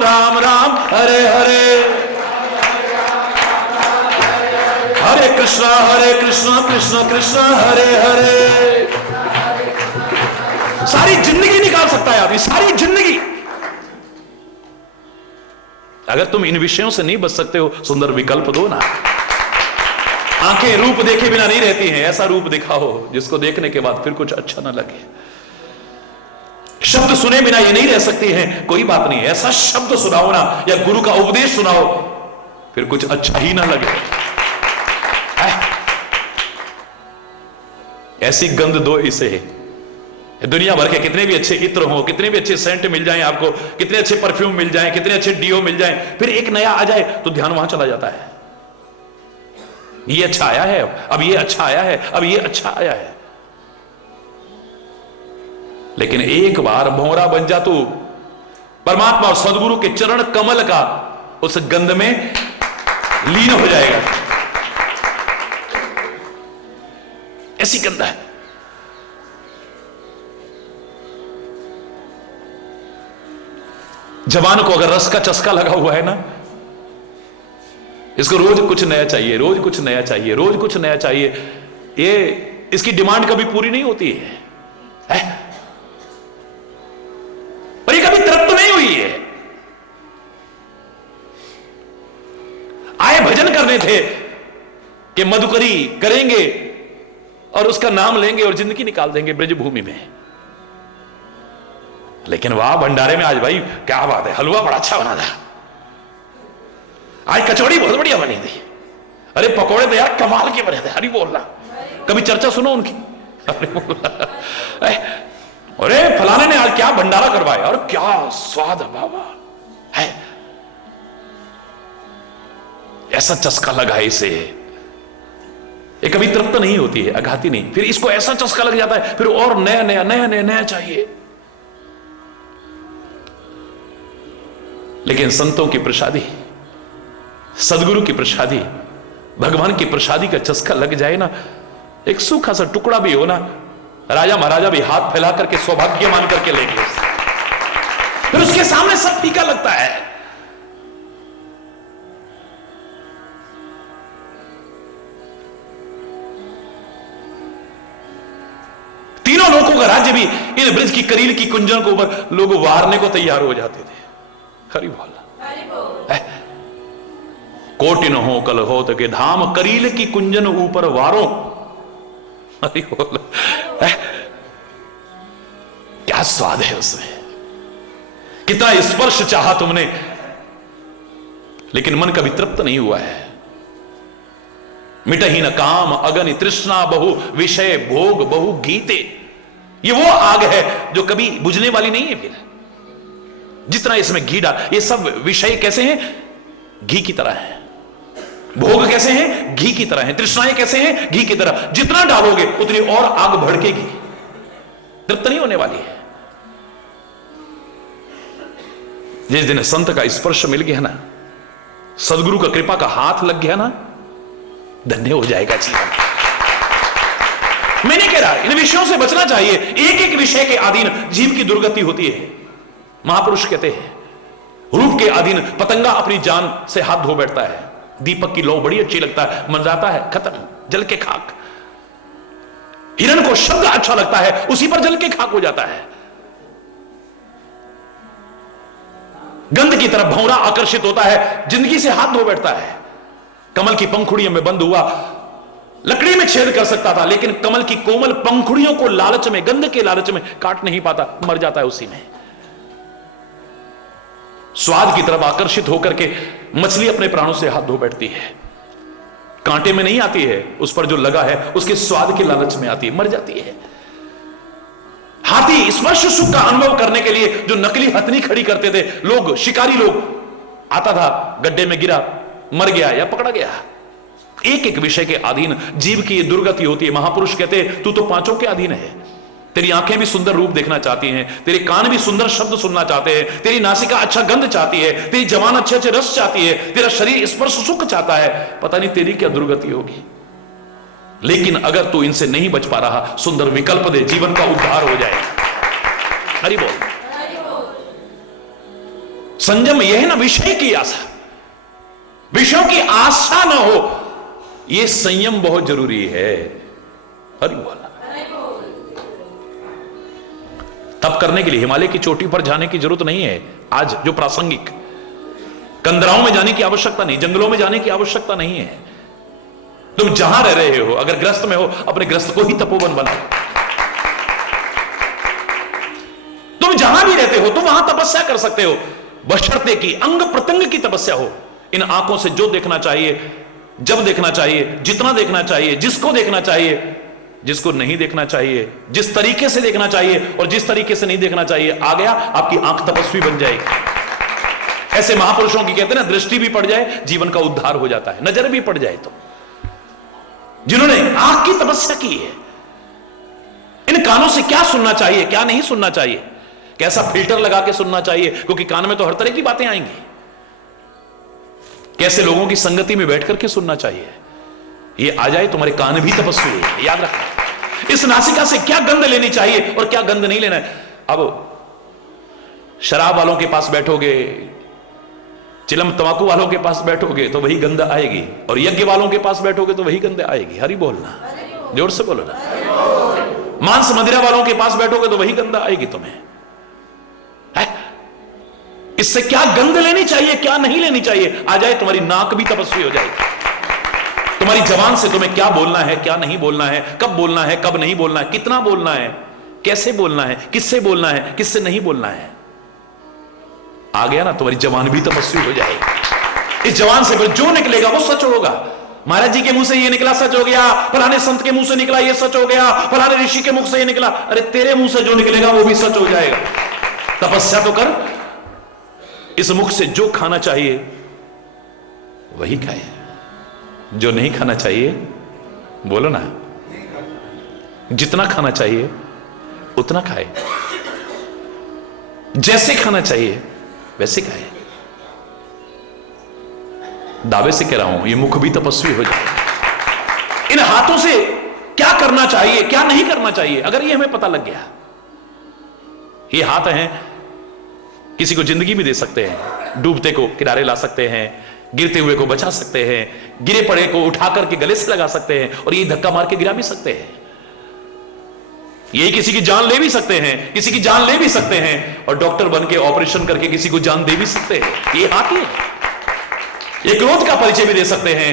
राम राम हरे हरे, हरे कृष्णा कृष्ण कृष्ण हरे हरे। सारी जिंदगी निकाल सकता है आदमी, सारी जिंदगी। अगर तुम इन विषयों से नहीं बच सकते हो, सुंदर विकल्प दो ना। आंखें रूप देखे बिना नहीं रहती हैं, ऐसा रूप दिखाओ जिसको देखने के बाद फिर कुछ अच्छा ना लगे। शब्द सुने बिना ये नहीं रह सकती हैं, कोई बात नहीं, ऐसा शब्द सुनाओ ना या गुरु का उपदेश सुनाओ फिर कुछ अच्छा ही ना लगे। ऐसी गंध दो इसे। दुनिया भर के कितने भी अच्छे इत्र हो, कितने भी अच्छे सेंट मिल जाएं आपको, कितने अच्छे परफ्यूम मिल जाएं, कितने अच्छे डीओ मिल जाएं, फिर एक नया आ जाए तो ध्यान वहां चला जाता है। ये अच्छा आया है, अब ये अच्छा आया है, अब ये अच्छा आया है। लेकिन एक बार भौरा बन जा तू परमात्मा और सदगुरु के चरण कमल का, उस गंध में लीन हो जाएगा। ऐसी गंध है। जवान को अगर रस का चस्का लगा हुआ है ना, इसको रोज कुछ नया चाहिए, रोज कुछ नया चाहिए, रोज कुछ नया चाहिए। ये इसकी डिमांड कभी पूरी नहीं होती है, और ये कभी तृप्त नहीं हुई है। आए भजन करने थे कि मधुकरी करेंगे और उसका नाम लेंगे और जिंदगी निकाल देंगे ब्रजभूमि में। लेकिन वाह भंडारे में आज भाई क्या बात है, हलवा बड़ा अच्छा बना था, आज कचौड़ी बहुत बढ़िया बनी थी, अरे पकोड़े तो यार कमाल के बने थे। हरी बोलना, कभी चर्चा सुनो उनकी। अरे फलाने ने आज क्या भंडारा करवाया और क्या स्वाद बाबा है। ऐसा चस्का लगा है इसे, ये कभी तृप्त नहीं होती है, अघाती नहीं। फिर इसको ऐसा चस्का लग जाता है, फिर और नया नया नया नया नया चाहिए। लेकिन संतों की प्रसादी, सदगुरु की प्रसादी, भगवान की प्रसादी का चस्का लग जाए ना, एक सूखा सा टुकड़ा भी हो ना, राजा महाराजा भी हाथ फैला करके सौभाग्य मान करके लेंगे। फिर उसके सामने सब फीका लगता है। तीनों लोगों का राज्य भी इन ब्रज की करील की कुंजन के ऊपर लोग वारने को तैयार हो जाते थे। हरि बोल। कोटि न हो कल हो तो के धाम करील की कुंजन ऊपर वारो। हरि बोल। क्या स्वाद है उसमें, कितना स्पर्श चाहा तुमने, लेकिन मन कभी तृप्त नहीं हुआ है। मिटही न काम अगनि तृष्णा बहु विषय भोग बहु गीते। ये वो आग है जो कभी बुझने वाली नहीं है। फिर जितना इसमें घी डाल, ये सब विषय कैसे हैं, घी की तरह है। भोग कैसे हैं, घी की तरह है। तृष्णाएं कैसे हैं, घी की तरह। जितना डालोगे उतनी और आग भड़केगी, तृप्त नहीं होने वाली है। जिस दिन संत का स्पर्श मिल गया ना, सदगुरु का कृपा का हाथ लग गया ना, धन्य हो जाएगा जीवन। मैं नहीं कह रहा, इन विषयों से बचना चाहिए। एक एक विषय के अधीन जीव की दुर्गति होती है। महापुरुष कहते हैं रूप के अधीन पतंगा अपनी जान से हाथ धो बैठता है। दीपक की लौ बड़ी अच्छी लगता है, मन जाता है खत्म, जल के खाक। हिरण को शब्द अच्छा लगता है, उसी पर जल के खाक हो जाता है। गंध की तरफ भौरा आकर्षित होता है, जिंदगी से हाथ धो बैठता है। कमल की पंखुड़ियों में बंद हुआ, लकड़ी में छेद कर सकता था, लेकिन कमल की कोमल पंखुड़ियों को लालच में, गंध के लालच में काट नहीं पाता, मर जाता है उसी में। स्वाद की तरफ आकर्षित होकर के मछली अपने प्राणों से हाथ धो बैठती है। कांटे में नहीं आती है, उस पर जो लगा है उसके स्वाद के लालच में आती है, मर जाती है। हाथी स्पर्श सुख का अनुभव करने के लिए जो नकली हथनी खड़ी करते थे लोग, शिकारी लोग, आता था, गड्ढे में गिरा, मर गया या पकड़ा गया। एक एक विषय के अधीन जीव की ये दुर्गति होती है। महापुरुष कहते हैं तू तो पांचों के अधीन है। तेरी आंखें भी सुंदर रूप देखना चाहती हैं, तेरे कान भी सुंदर शब्द सुनना चाहते हैं, तेरी नासिका अच्छा गंध चाहती है, तेरी जवान अच्छे अच्छे रस चाहती है, तेरा शरीर स्पर्श सुख चाहता है। पता नहीं तेरी क्या दुर्गति होगी, लेकिन अगर तू इनसे नहीं बच पा रहा, सुंदर विकल्प दे, जीवन का उद्धार हो जाए। हरि बोल। संयम यह है ना, विषय की आशा, विषयों की आशा ना हो, यह संयम बहुत जरूरी है। हरि बोल। तप करने के लिए हिमालय की चोटी पर जाने की जरूरत नहीं है। आज जो प्रासंगिक, कंदराओं में जाने की आवश्यकता नहीं, जंगलों में जाने की आवश्यकता नहीं है। तुम जहां रह रहे हो, अगर ग्रस्त में हो, अपने ग्रस्त को ही तपोवन बनाओ। तुम जहां भी रहते हो तुम वहां तपस्या कर सकते हो, बशर्ते कि अंग प्रत्यंग की तपस्या हो। इन आंखों से जो देखना चाहिए, जब देखना चाहिए, जितना देखना चाहिए, जिसको देखना चाहिए, जिसको नहीं देखना चाहिए, जिस तरीके से देखना चाहिए और जिस तरीके से नहीं देखना चाहिए, आ गया, आपकी आंख तपस्वी बन जाएगी। ऐसे महापुरुषों की कहते हैं ना, दृष्टि भी पड़ जाए जीवन का उद्धार हो जाता है, नजर भी पड़ जाए तो। जिन्होंने आंख की तपस्या की है, इन कानों से क्या सुनना चाहिए, क्या नहीं सुनना चाहिए, कैसा फिल्टर लगा के सुनना चाहिए, क्योंकि कान में तो हर तरह की बातें आएंगी। कैसे लोगों की संगति में बैठ करके सुनना चाहिए, ये आ जाए, तुम्हारे कान भी तपस्वी है, याद रखना। इस नासिका से क्या गंध लेनी चाहिए और क्या गंध नहीं लेना है। अब शराब वालों के पास बैठोगे, चिलम तंबाकू वालों के पास बैठोगे तो वही गंध आएगी, और यज्ञ वालों के पास बैठोगे तो वही गंध आएगी। हरि बोलना, जोर से बोलो ना। मांस मदिरा वालों के पास बैठोगे तो वही गंध आएगी तुम्हें। है? इससे क्या गंध लेनी चाहिए, क्या नहीं लेनी चाहिए, आ जाए, तुम्हारी नाक भी तपस्वी हो जाएगी। तुम्हारी जबान से तुम्हें क्या बोलना है, क्या नहीं बोलना है, कब बोलना है, कब नहीं बोलना है, कितना बोलना है, कैसे बोलना है, किससे बोलना है, किससे नहीं बोलना है, आ गया ना, तुम्हारी जबान भी तपस्वी हो जाएगी। इस जबान से जो निकलेगा वो सच होगा। महाराज जी के मुंह से ये निकला सच हो गया, फलाने संत के मुंह से निकला ये सच हो गया, फलाने ऋषि के मुंह से ये निकला, अरे तेरे मुंह से जो निकलेगा वो भी सच हो जाएगा। तपस्या तो कर, इस मुख से जो खाना चाहिए वही खाए, जो नहीं खाना चाहिए, बोलो ना, जितना खाना चाहिए उतना खाए, जैसे खाना चाहिए वैसे खाए। दावे से कह रहा हूं, ये मुख भी तपस्वी हो जाए। इन हाथों से क्या करना चाहिए, क्या नहीं करना चाहिए, अगर ये हमें पता लग गया, ये हाथ हैं, किसी को जिंदगी भी दे सकते हैं, डूबते को किनारे ला सकते हैं, गिरते हुए को बचा सकते हैं, गिरे पड़े को उठा करके गले से लगा सकते हैं, और ये धक्का मार के गिरा भी सकते हैं। ये किसी की जान ले भी सकते हैं, किसी की जान ले भी सकते हैं, और डॉक्टर बन के ऑपरेशन करके किसी को जान दे भी सकते हैं। ये हाथ ही है। ये क्रोध का परिचय भी दे सकते हैं,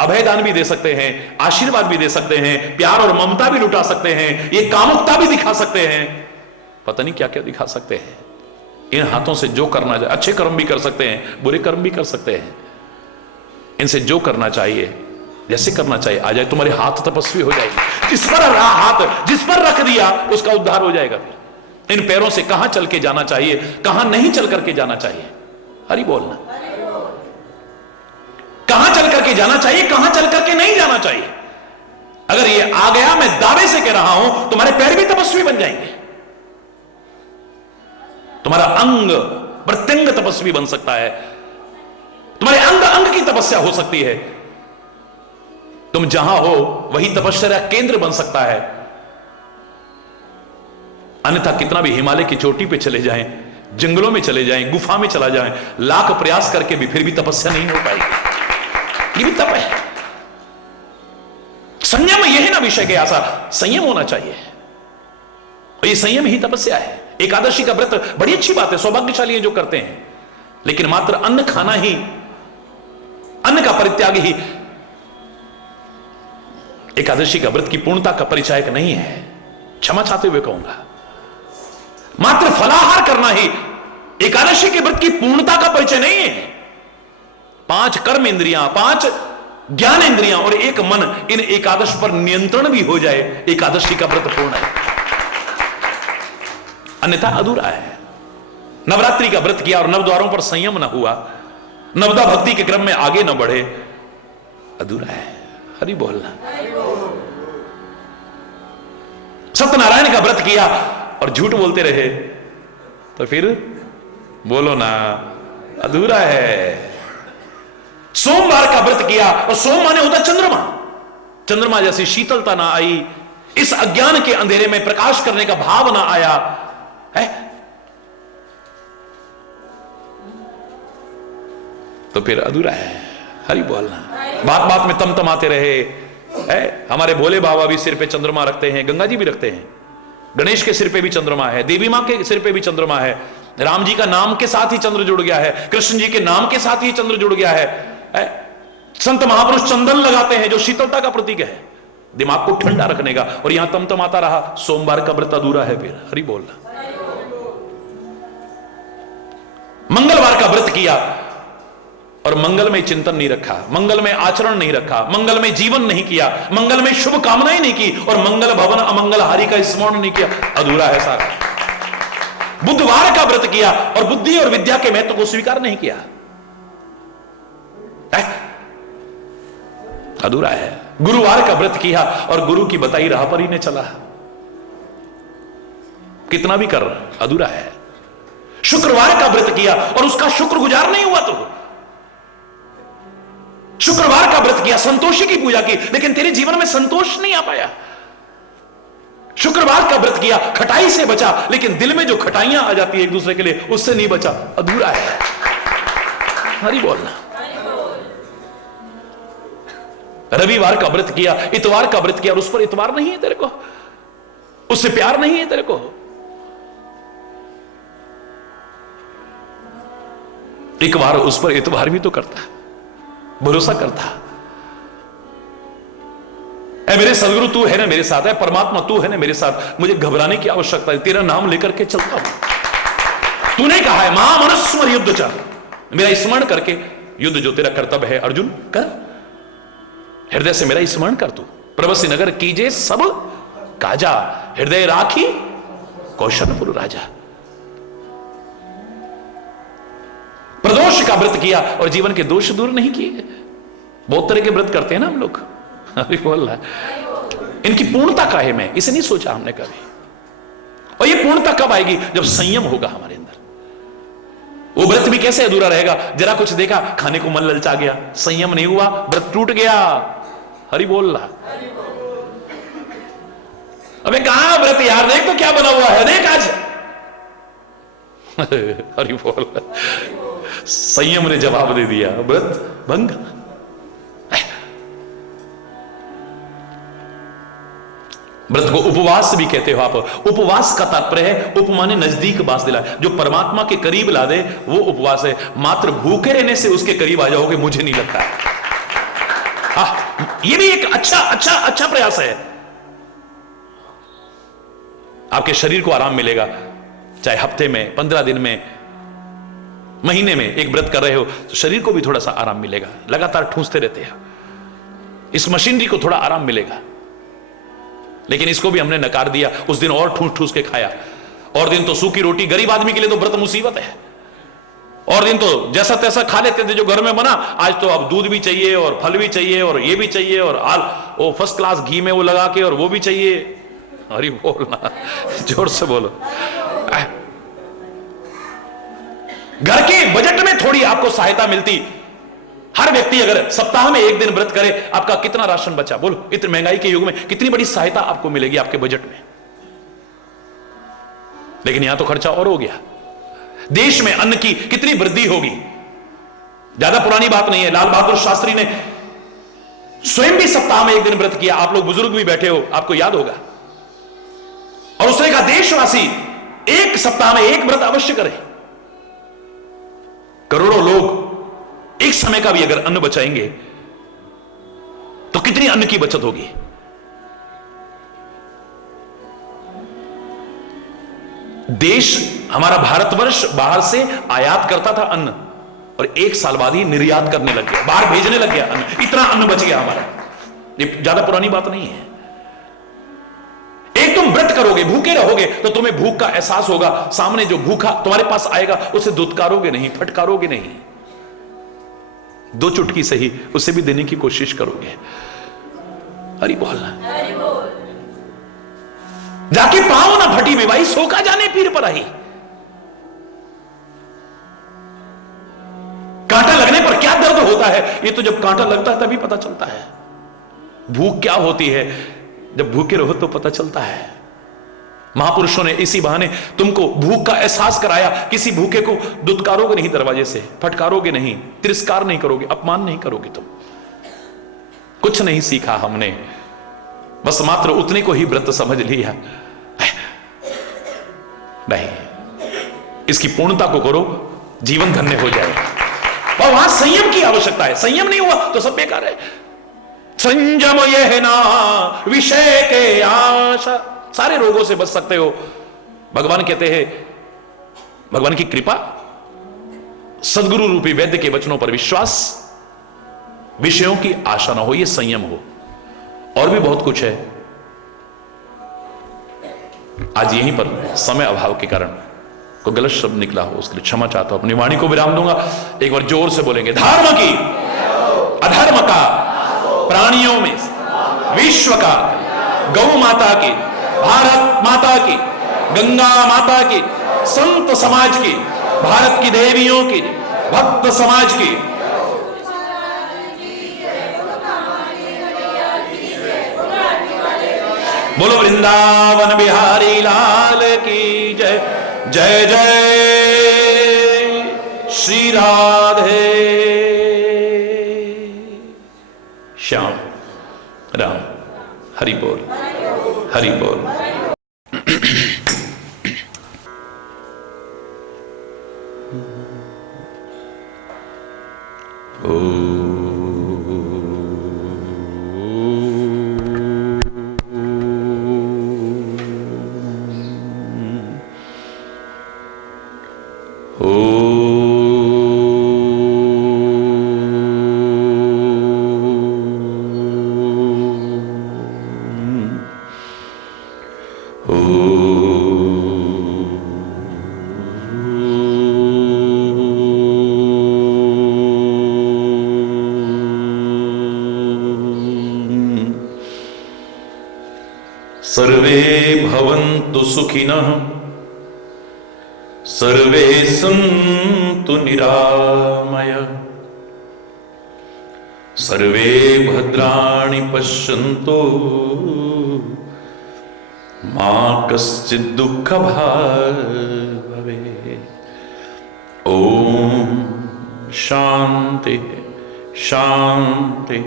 अभयदान भी दे सकते हैं, आशीर्वाद भी दे सकते हैं, प्यार और ममता भी लुटा सकते हैं, ये कामुकता भी दिखा सकते हैं, पता नहीं क्या क्या दिखा सकते हैं। इन हाथों से जो करना चाहिए, अच्छे कर्म भी कर सकते हैं, बुरे कर्म भी कर सकते हैं। इनसे जो करना चाहिए, जैसे करना चाहिए, आ जाए, तुम्हारे हाथ तपस्वी हो जाएगी। जिस पर हाथ जिस पर रख दिया उसका उद्धार हो जाएगा। फिर इन पैरों से कहां चल के जाना चाहिए, कहां नहीं चल करके जाना चाहिए, हरि बोलना, कहां चल करके जाना चाहिए, कहां चल करके नहीं जाना चाहिए। अगर ये आ गया, मैं दावे से कह रहा हूं, तुम्हारे पैर भी तपस्वी बन जाएंगे, तुम्हारा अंग प्रत्यंग तपस्वी बन सकता है, तुम्हारे अंग अंग की तपस्या हो सकती है। तुम जहां हो वही तपस्या केंद्र बन सकता है, अन्यथा कितना भी हिमालय की चोटी पे चले जाएं, जंगलों में चले जाएं, गुफा में चला जाएं, लाख प्रयास करके भी फिर भी तपस्या नहीं हो पाएगी। ये भी तप है। संयम यह है ना विषय के आशा, संयम होना चाहिए, और ये संयम ही तपस्या है। एकादशी का व्रत बड़ी अच्छी बात है, सौभाग्यशाली है जो करते हैं, लेकिन मात्र अन्न खाना ही, अन्न का परित्याग ही एकादशी का व्रत की पूर्णता का परिचायक नहीं है। क्षमा चाहते हुए कहूंगा, मात्र फलाहार करना ही एकादशी के व्रत की पूर्णता का परिचय नहीं है। 5 कर्म इंद्रियां, 5 ज्ञान इंद्रियां और 1 मन, इन एकादश पर नियंत्रण भी हो जाए, एकादशी का व्रत पूर्ण है, अन्यथा अधूरा है। नवरात्रि का व्रत किया और नवद्वारों पर संयम न हुआ, नवदा भक्ति के क्रम में आगे न बढ़े, अधूरा है। हरि बोलना। सत्यनारायण का व्रत किया और झूठ बोलते रहे तो फिर बोलो ना, अधूरा है। सोमवार का व्रत किया और सोम माने होता चंद्रमा, चंद्रमा जैसी शीतलता ना आई, इस अज्ञान के अंधेरे में प्रकाश करने का भाव ना आया है, तो फिर अधूरा है। हरि बोलना। बात बात में तमतमाते रहे है। हमारे भोले बाबा भी सिर पे चंद्रमा रखते हैं, गंगा जी भी रखते हैं, गणेश के सिर पे भी चंद्रमा है, देवी मां के सिर पे भी चंद्रमा है, राम जी का नाम के साथ ही चंद्र जुड़ गया है, कृष्ण जी के नाम के साथ ही चंद्र जुड़ गया है। संत महापुरुष चंदन लगाते हैं जो शीतलता का प्रतीक है, दिमाग को ठंडा रखने का, और यहां तमतमाता रहा, सोमवार का व्रत अधूरा है। फिर हरि बोलना। मंगलवार का व्रत किया और मंगल में चिंतन नहीं रखा, मंगल में आचरण नहीं रखा, मंगल में जीवन नहीं किया, मंगल में शुभ कामनाएं नहीं की, और मंगल भवन अमंगल हारी का स्मरण नहीं किया, अधूरा है सारा। बुधवार का व्रत किया और बुद्धि और विद्या के महत्व को स्वीकार नहीं किया, अधूरा है। गुरुवार का व्रत किया और गुरु की बताई राह पर ही ने चला, कितना भी कर, अधूरा है। शुक्रवार का व्रत किया और उसका शुक्रगुजार नहीं हुआ, तो शुक्रवार का व्रत किया, संतोषी की पूजा की, लेकिन तेरे जीवन में संतोष नहीं आ पाया। शुक्रवार का व्रत किया, खटाई से बचा, लेकिन दिल में जो खटाइयां आ जाती है एक दूसरे के लिए, उससे नहीं बचा, अधूरा है। हरि बोलना। रविवार का व्रत किया, इतवार का व्रत किया और उस पर इतवार नहीं है तेरे को, उससे प्यार नहीं है तेरे को, एक बार उस पर इतवार भी तो करता, भरोसा करता। ऐ मेरे सदगुरु तू है ना मेरे साथ, है परमात्मा तू है ना मेरे साथ, मुझे घबराने की आवश्यकता है, तेरा नाम लेकर के चलता हूं। तूने कहा है महामनुस्मर युद्ध चल, मेरा स्मरण करके युद्ध जो तेरा कर्तव्य है अर्जुन कर, हृदय से मेरा स्मरण कर तू। प्रवसी नगर कीजे सब काजा, हृदय राखी कौशलपुर राजा। प्रदोष का व्रत किया और जीवन के दोष दूर नहीं किए। बहुत तरह के व्रत करते हैं ना हम लोग, अभी बोल रहा है, इनकी पूर्णता का है, मैं इसे नहीं सोचा हमने कभी। और ये पूर्णता कब आएगी? जब संयम होगा हमारे अंदर। वो व्रत भी कैसे अधूरा रहेगा? जरा कुछ देखा, खाने को मन ललचा गया, संयम नहीं हुआ, व्रत टूट गया। हरि बोल रहा। अबे कहां व्रत यार, देख तो क्या बना हुआ है, देख आज। हरि बोल। संयम ने जवाब दे दिया, व्रत भंग। व्रत को उपवास भी कहते हो आप। उपवास का तात्पर्य है, उप माने नजदीक बास दिला, जो परमात्मा के करीब ला दे वो उपवास है। मात्र भूखे रहने से उसके करीब आ जाओगे, मुझे नहीं लगता। ये भी एक अच्छा प्रयास है। आपके शरीर को आराम मिलेगा, चाहे हफ्ते में, 15 दिन में, महीने में एक व्रत कर रहे हो तो शरीर को भी थोड़ा सा आराम मिलेगा। लगातार ठूंसते रहते हो, इस मशीनरी को थोड़ा आराम मिलेगा। लेकिन इसको भी हमने नकार दिया, उस दिन और ठूस ठूस के खाया। और दिन तो सूखी रोटी, गरीब आदमी के लिए तो व्रत मुसीबत है। और दिन तो जैसा तैसा खा लेते थे जो घर में बना। आज तो अब दूध भी चाहिए और फल भी चाहिए और ये भी चाहिए और वो फर्स्ट क्लास घी में वो लगा के और वो भी चाहिए। अरे बोलना, जोर से बोलो। घर के बजट में थोड़ी आपको सहायता मिलती हर व्यक्ति अगर सप्ताह में एक दिन व्रत करे, आपका कितना राशन बचा? बोलो, इतनी महंगाई के युग में कितनी बड़ी सहायता आपको मिलेगी आपके बजट में। लेकिन यहां तो खर्चा और हो गया। देश में अन्न की कितनी वृद्धि होगी? ज्यादा पुरानी बात नहीं है, लाल बहादुर शास्त्री ने स्वयं भी सप्ताह में एक दिन व्रत किया। आप लोग बुजुर्ग भी बैठे हो, आपको याद होगा। और उसने कहा देशवासी एक सप्ताह में एक व्रत अवश्य करें। करोड़ों लोग एक समय का भी अगर अन्न बचाएंगे तो कितनी अन्न की बचत होगी? देश हमारा भारतवर्ष बाहर से आयात करता था अन्न, और एक साल बाद ही निर्यात करने लग गया, बाहर भेजने लग गया अन्न। इतना अन्न बच गया हमारा। ये ज्यादा पुरानी बात नहीं है। एक तुम व्रत करोगे, भूखे रहोगे, तो तुम्हें भूख का एहसास होगा। सामने जो भूखा तुम्हारे पास आएगा उसे दुत्कारोगे नहीं, फटकारोगे नहीं, दो चुटकी सही उसे भी देने की कोशिश करोगे। हरि बोल। जाके पाओ ना फटी में भाई, सोका जाने पीर पर आई। कांटा लगने पर क्या दर्द होता है, ये तो जब कांटा लगता है तभी पता चलता है। भूख क्या होती है, जब भूखे रहो तो पता चलता है। महापुरुषों ने इसी बहाने तुमको भूख का एहसास कराया। किसी भूखे को दुत्कारोगे नहीं, दरवाजे से फटकारोगे नहीं, तिरस्कार नहीं करोगे, अपमान नहीं करोगे। तुम कुछ नहीं सीखा हमने, बस मात्र उतने को ही व्रत समझ लिया। नहीं, इसकी पूर्णता को करो, जीवन धन्य हो जाएगा। और वहां संयम की आवश्यकता है। संयम नहीं हुआ तो सब बेकार है। संयम यह ना विषय के आशा, सारे रोगों से बच सकते हो। भगवान कहते हैं, भगवान की कृपा, सदगुरु रूपी वैद्य के वचनों पर विश्वास, विषयों की आशा ना हो, यह संयम हो। और भी बहुत कुछ है। आज यहीं पर समय अभाव के कारण कोई गलत शब्द निकला हो उसके लिए क्षमा चाहता हूं। अपनी वाणी को विराम दूंगा। एक बार जोर से बोलेंगे, धर्म की अधर्म का, प्राणियों में विश्व का, गौ माता की, भारत माता की, गंगा माता की, संत समाज की, भारत की देवियों की, भक्त समाज की, बोलो वृंदावन बिहारी लाल की जय। जय जय श्री राधे श्याम राम। हरि बोल, हरि बोल। सर्वे भवन्तु सुखिनः, सर्वे सन्तु निरामयः, सर्वे भद्राणि पश्यन्तु मा कश्चित् दुःखभाग् भवेत्। ओम शांति शांति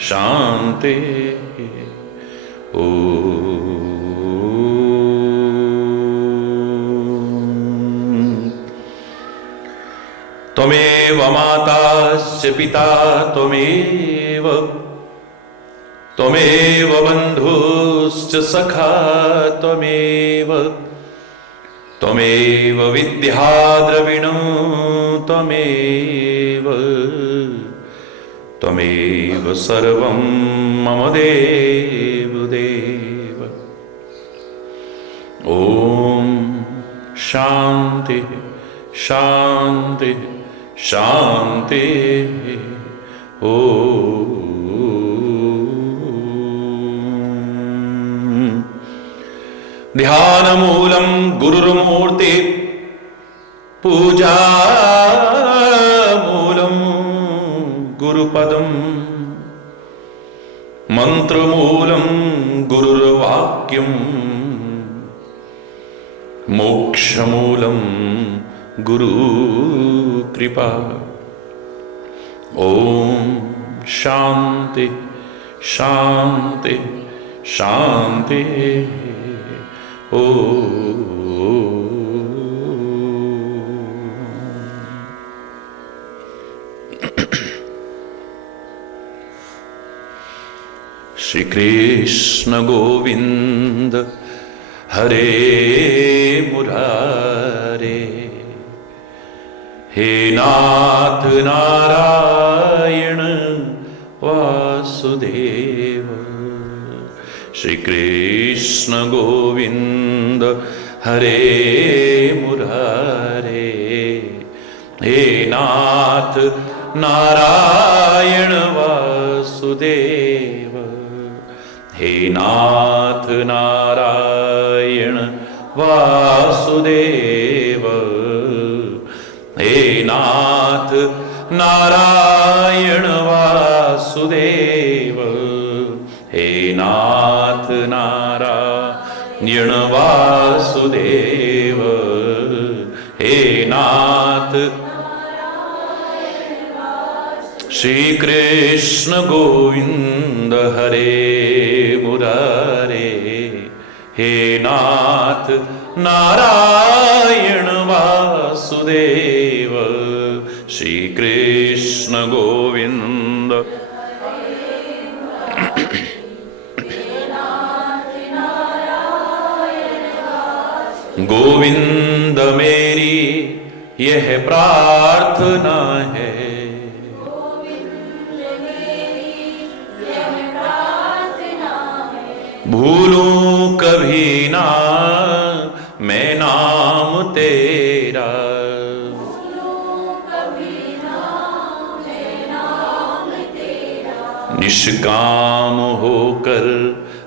शांति। त्वमेव माताश्च पिता त्वमेव, त्वमेव बन्धुश्च सखा त्वमेव, त्वमेव विद्या द्रविणो त्वमेव, त्वमेव सर्वं मम देव देव। ओम शांति शांति शांति। ध्यानमूलं गुरुर्मूर्ति, पूजा मूलं गुरुपदम मंत्रमूलम गुरुर्वाक्यम मोक्षमूलम गुरु कृपा। ओम शांति शांति शांति। श्री कृष्ण गोविंद हरे मुरारे, हे नाथ नारायण वासुदेव। श्री कृष्ण गोविंद हरे मुरारे, हे नाथ नारायण वासुदेव। हे नाथ नारायण वासुदेव, हे नाथ नारायण वासुदेव, हे नाथ नारायण वासुदेव, हे नाथ। श्री कृष्ण गोविंद हरे मुरारे, हे नाथ नारायण वासुदेव। श्री कृष्ण गोविंद गोविंद मेरी यह प्रार्थना है, भूलूं कभी ना मैं नाम तेरा। निष्काम होकर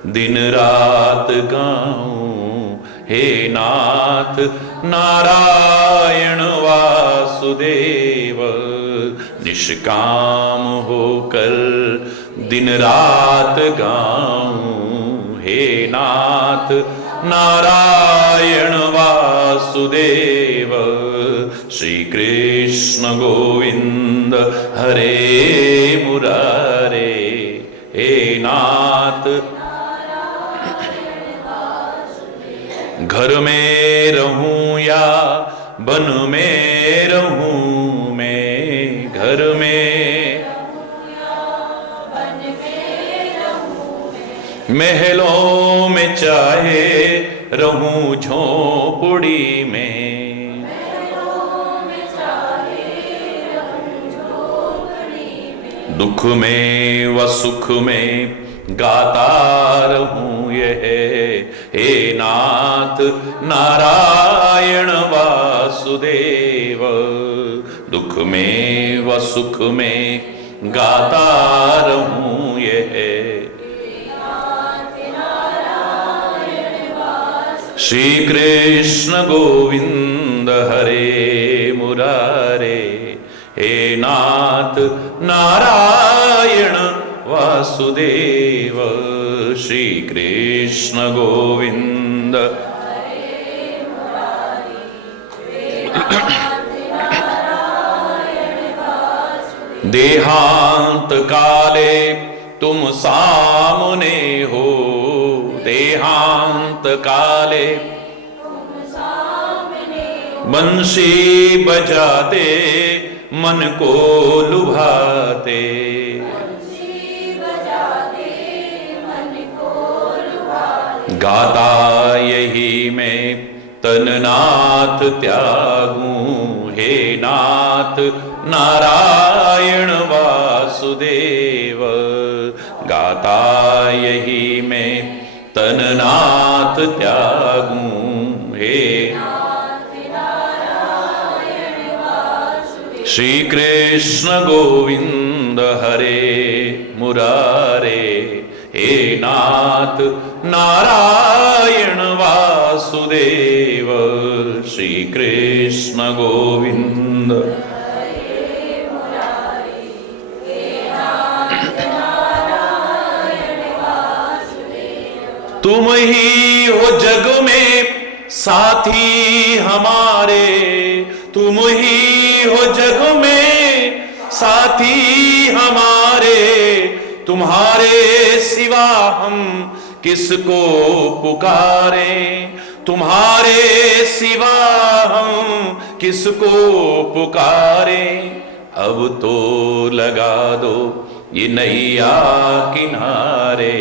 दिन रात गाऊं, हे नाथ नारायण वासुदेव। निष्काम होकर दिन रात गाऊं, हे नाथ नारायण वासुदेव। श्री कृष्ण गोविंद हरे मुरारे, हे नाथ। घर में रहूं या वन में रहूं मैं, घर में महलों में चाहे रहूं झोंपड़ी में, दुख में व सुख में गाता रहूं यह, हे नाथ नारायण वासुदेव। दुख में व सुख में गाता रहूं यह, श्री कृष्ण गोविंद हरे मुरारे, हे नाथ नारायण वासुदेव। श्री कृष्ण गोविंद देहांत काले तुम सामने हो, देहांत काले बंसी बजाते मन को लुभाते, गाता यही मैं तन नाथ त्यागूं, हे नाथ नारायण वासुदेव। गाता यही मैं तन नाथ त्यागूं, हे श्री कृष्ण गोविंद हरे मुरारे, हे नाथ नारायण वासुदेव। श्री कृष्ण गोविंद तुम ही हो जग में साथी हमारे, तुम ही हो जग में साथी हमारे, तुम्हारे सिवा हम किसको पुकारें, तुम्हारे सिवा हम किसको पुकारें। अब तो लगा दो ये नैया किनारे,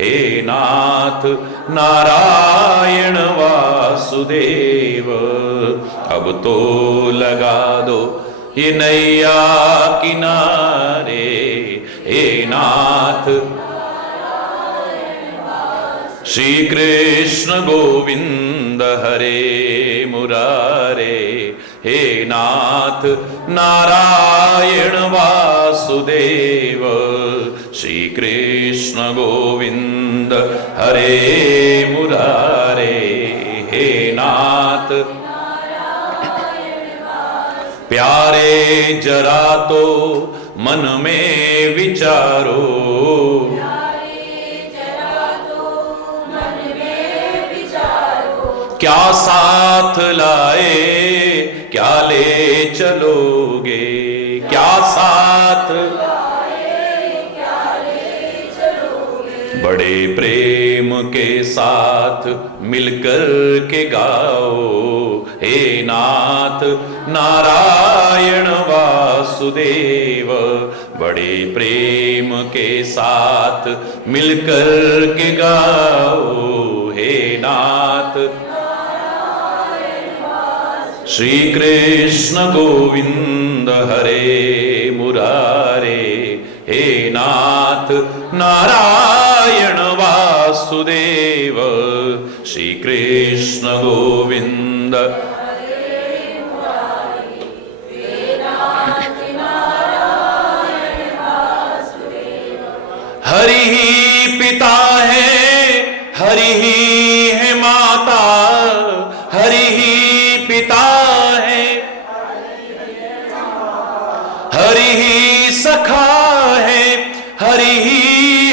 हे नाथ नारायण वासुदेव। अब तो लगा दो ये नैया किनारे, हे नाथ। श्री कृष्ण गोविंद हरे मुरारे, हे नाथ नारायण वासुदेव। श्री कृष्ण गोविंद हरे मुरारे, हे नाथ। प्यारे जरा तो मन में विचारो, क्या साथ लाए क्या ले चलोगे, क्या साथ लाए क्या ले चलोगे। बड़े प्रेम के साथ मिलकर के गाओ, हे नाथ नारायण वासुदेव। बड़े प्रेम के साथ मिलकर के गाओ, हे नाथ। श्री कृष्ण गोविंद हरे मुरारे, हे नाथ नारायण वासुदेव। श्री कृष्ण गोविंद हरे मुरारे, हे नाथ नारायण वासुदेव। हरि ही पिता है, हरि ही है माता, हरि ही पिता है, हरि ही सखा है, हरि ही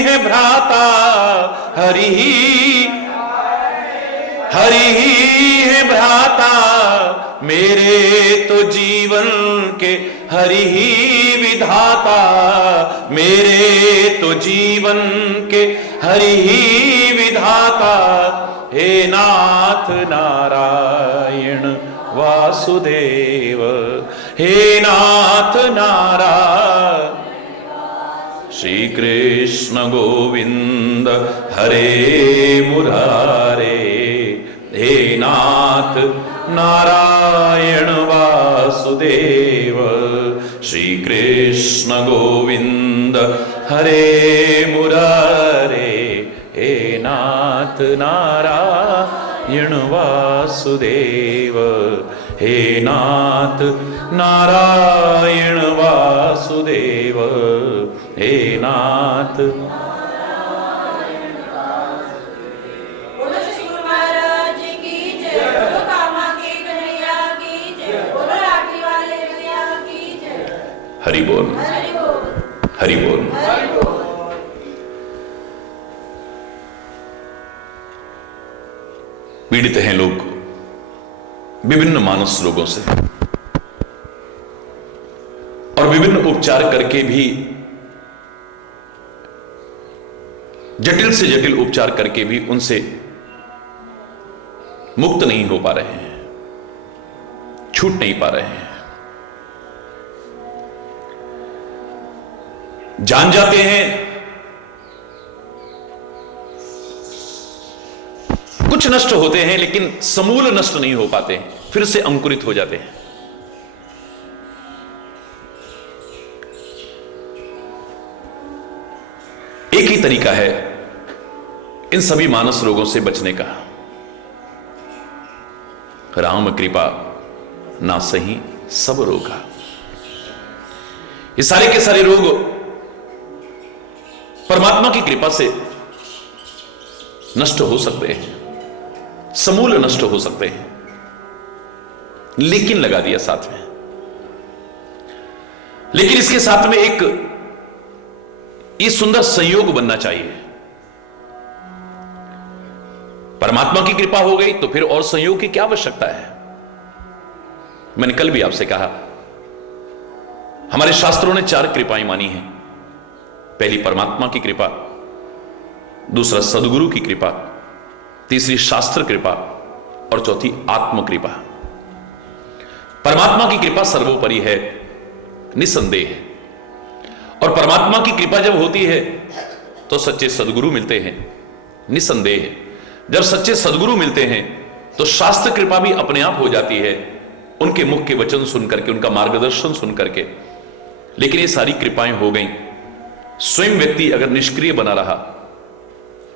है भ्राता, हरि ही है भ्राता। मेरे तो जीवन के हरि ही विधाता, मेरे तो जीवन के हरि ही विधाता। हे नाथ नारायण वासुदेव, हे नाथ नारायण। श्री कृष्ण गोविंद हरे मुरारे, हे नाथ नारायण वासुदेव। श्री कृष्ण गोविंद हरे मुरारे, हे नाथ नारायण वासुदेव। हे नाथ नारायण वासुदेव, हे नाथ। हरि बोल, हरि बोल। पीड़ित हैं लोग विभिन्न मानस रोगों से, और विभिन्न उपचार करके भी, जटिल से जटिल उपचार करके भी उनसे मुक्त नहीं हो पा रहे हैं, छूट नहीं पा रहे हैं। जान जाते हैं, कुछ नष्ट होते हैं लेकिन समूल नष्ट नहीं हो पाते हैं, फिर से अंकुरित हो जाते हैं। एक ही तरीका है इन सभी मानस रोगों से बचने का, राम कृपा ना सही सब रोगा। ये सारे के सारे रोग परमात्मा की कृपा से नष्ट हो सकते हैं, समूल नष्ट हो सकते हैं, लेकिन लगा दिया साथ में। लेकिन इसके साथ में एक ये सुंदर संयोग बनना चाहिए परमात्मा की कृपा हो गई तो फिर और संयोग की क्या आवश्यकता है। मैंने कल भी आपसे कहा, हमारे शास्त्रों ने 4 कृपाएं मानी हैं। पहली परमात्मा की कृपा, दूसरा सदगुरु की कृपा, तीसरी शास्त्र कृपा और चौथी आत्म कृपा। परमात्मा की कृपा सर्वोपरि है, निसंदेह है। और परमात्मा की कृपा जब होती है तो सच्चे सदगुरु मिलते हैं, निसंदेह है। जब सच्चे सदगुरु मिलते हैं तो शास्त्र कृपा भी अपने आप हो जाती है, उनके मुख के वचन सुन करके, उनका मार्गदर्शन सुन करके। लेकिन ये सारी कृपाएं हो गई, स्वयं व्यक्ति अगर निष्क्रिय बना रहा,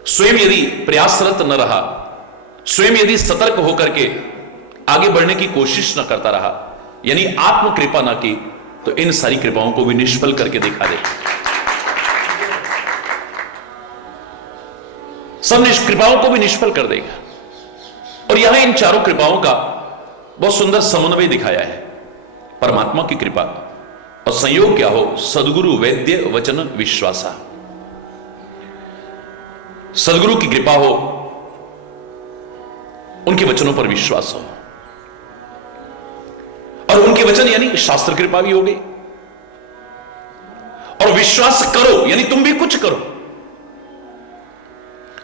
स्वयं यदि प्रयासरत न रहा, स्वयं यदि सतर्क होकर के आगे बढ़ने की कोशिश न करता रहा, यानी आत्म कृपा ना की, तो इन सारी कृपाओं को भी निष्फल करके दिखा दे। सब कृपाओं को भी निष्फल कर देगा। और यहां इन चारों कृपाओं का बहुत सुंदर समन्वय दिखाया है। परमात्मा की कृपा और संयोग क्या हो, सदगुरु वैद्य वचन विश्वासा। सदगुरु की कृपा हो, उनके वचनों पर विश्वास हो, और उनके वचन यानी शास्त्र कृपा भी हो गई। और विश्वास करो यानी तुम भी कुछ करो।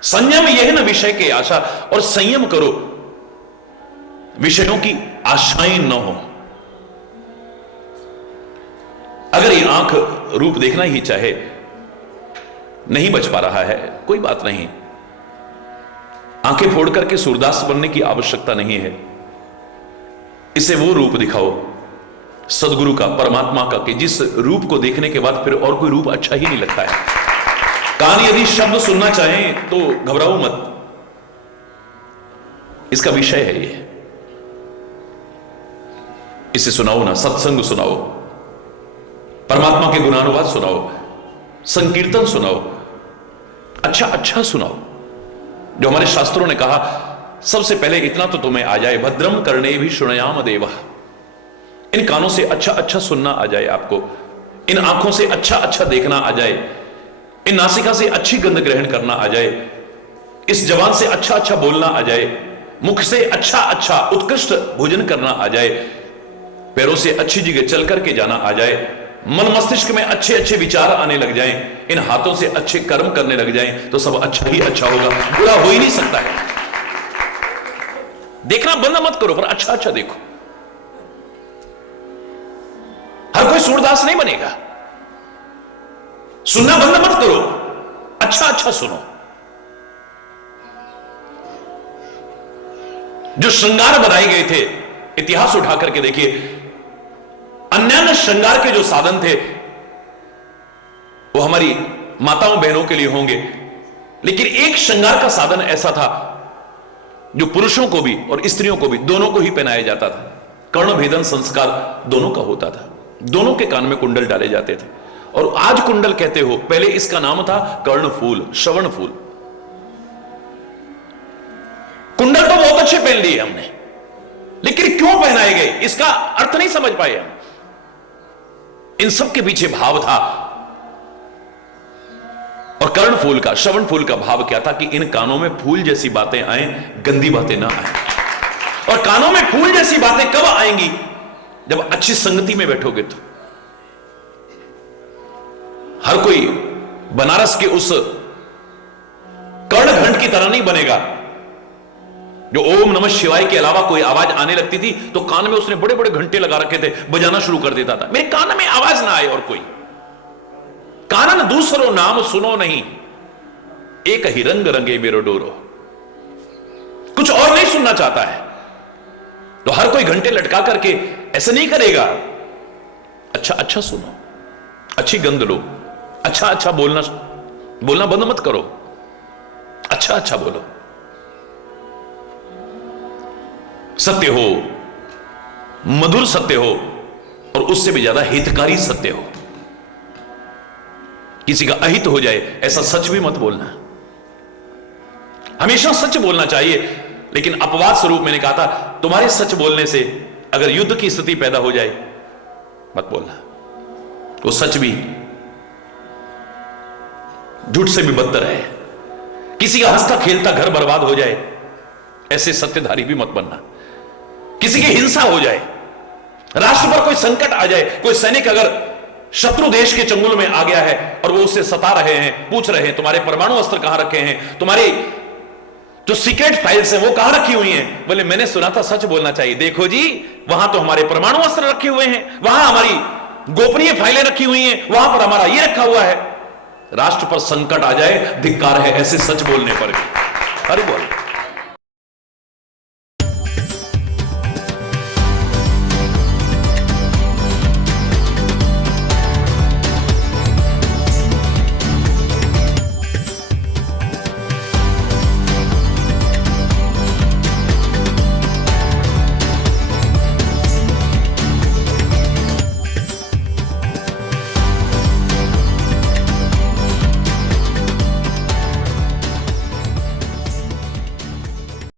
संयम यह है ना विषय के आशा, और संयम करो, विषयों की आशाएं न हो। अगर ये आंख रूप देखना ही चाहे, नहीं बच पा रहा है, कोई बात नहीं, आंखें फोड़ करके सूरदास बनने की आवश्यकता नहीं है। इसे वो रूप दिखाओ सदगुरु का, परमात्मा का, कि जिस रूप को देखने के बाद फिर और कोई रूप अच्छा ही नहीं लगता है। कान यदि शब्द सुनना चाहें तो घबराओ मत, इसका विषय है ये। इसे सुनाओ ना, सत्संग सुनाओ, परमात्मा के गुणानुवाद सुनाओ, संकीर्तन सुनाओ, अच्छा अच्छा सुनाओ। जो हमारे शास्त्रों ने कहा, सबसे पहले इतना तो तुम्हें आ जाए, भद्रम करणे भी शुणयाम देवा। इन कानों से अच्छा अच्छा सुनना आ जाए आपको, इन आंखों से अच्छा अच्छा देखना आ जाए, इन नासिका से अच्छी गंध ग्रहण करना आ जाए, इस जबान से अच्छा अच्छा बोलना आ जाए, मुख से अच्छा अच्छा उत्कृष्ट भोजन करना आ जाए, पैरों से अच्छी जगह चल करके जाना आ जाए, मन मस्तिष्क में अच्छे अच्छे विचार आने लग जाएं, इन हाथों से अच्छे कर्म करने लग जाएं, तो सब अच्छा ही अच्छा होगा, बुरा हो ही नहीं सकता है। देखना बंद मत करो, पर अच्छा अच्छा देखो। हर कोई सूरदास नहीं बनेगा। सुनना बंद मत करो, अच्छा अच्छा सुनो। जो श्रृंगार बनाए गए थे, इतिहास उठा करके देखिए, अन्य श्रृंगार के जो साधन थे वो हमारी माताओं बहनों के लिए होंगे, लेकिन एक श्रृंगार का साधन ऐसा था जो पुरुषों को भी और स्त्रियों को भी, दोनों को ही पहनाया जाता था। कर्ण भेदन संस्कार दोनों का होता था, दोनों के कान में कुंडल डाले जाते थे। और आज कुंडल कहते हो, पहले इसका नाम था कर्ण फूल, श्रवण फूल। कुंडल तो बहुत अच्छे पहन लिए हमने, लेकिन क्यों पहनाए गए इसका अर्थ नहीं समझ पाए हम। इन सब के पीछे भाव था। और कर्ण फूल का, श्रवण फूल का भाव क्या था कि इन कानों में फूल जैसी बातें आए, गंदी बातें ना आए। और कानों में फूल जैसी बातें कब आएंगी? जब अच्छी संगति में बैठोगे तो। हर कोई बनारस के उस कर्ण घंट की तरह नहीं बनेगा जो ओम नमः शिवाय के अलावा कोई आवाज आने लगती थी तो कान में उसने बड़े बड़े घंटे लगा रखे थे, बजाना शुरू कर देता था। मेरे कान में आवाज ना आए और कोई। कानन दूसरो नाम सुनो नहीं, एक ही रंग रंगे मेरो डोरो। कुछ और नहीं सुनना चाहता है तो हर कोई घंटे लटका करके ऐसा नहीं करेगा। अच्छा अच्छा सुनो, अच्छी गंध लो, अच्छा अच्छा बोलना बंद मत करो, अच्छा अच्छा बोलो। सत्य हो, मधुर सत्य हो, और उससे भी ज्यादा हितकारी सत्य हो। किसी का अहित हो जाए ऐसा सच भी मत बोलना। हमेशा सच बोलना चाहिए, लेकिन अपवाद स्वरूप मैंने कहा था, तुम्हारे सच बोलने से अगर युद्ध की स्थिति पैदा हो जाए मत बोलना। वो सच भी झूठ से भी बदतर है। किसी का हंसता खेलता घर बर्बाद हो जाए ऐसे सत्यधारी भी मत बनना। किसी की हिंसा हो जाए, राष्ट्र पर कोई संकट आ जाए, कोई सैनिक अगर शत्रु देश के चंगुल में आ गया है और वो उससे सता रहे हैं, पूछ रहे हैं तुम्हारे परमाणु अस्त्र कहां रखे हैं, तुम्हारी जो सीक्रेट फाइल्स हैं वो कहां रखी हुई हैं, बोले मैंने सुना था सच बोलना चाहिए, देखो जी वहां तो हमारे परमाणु अस्त्र रखे हुए हैं, वहां हमारी गोपनीय फाइलें रखी हुई हैं, वहां पर हमारा ये रखा हुआ है। राष्ट्र पर संकट आ जाए, धिक्कार है ऐसे सच बोलने पर भी। अरे बोल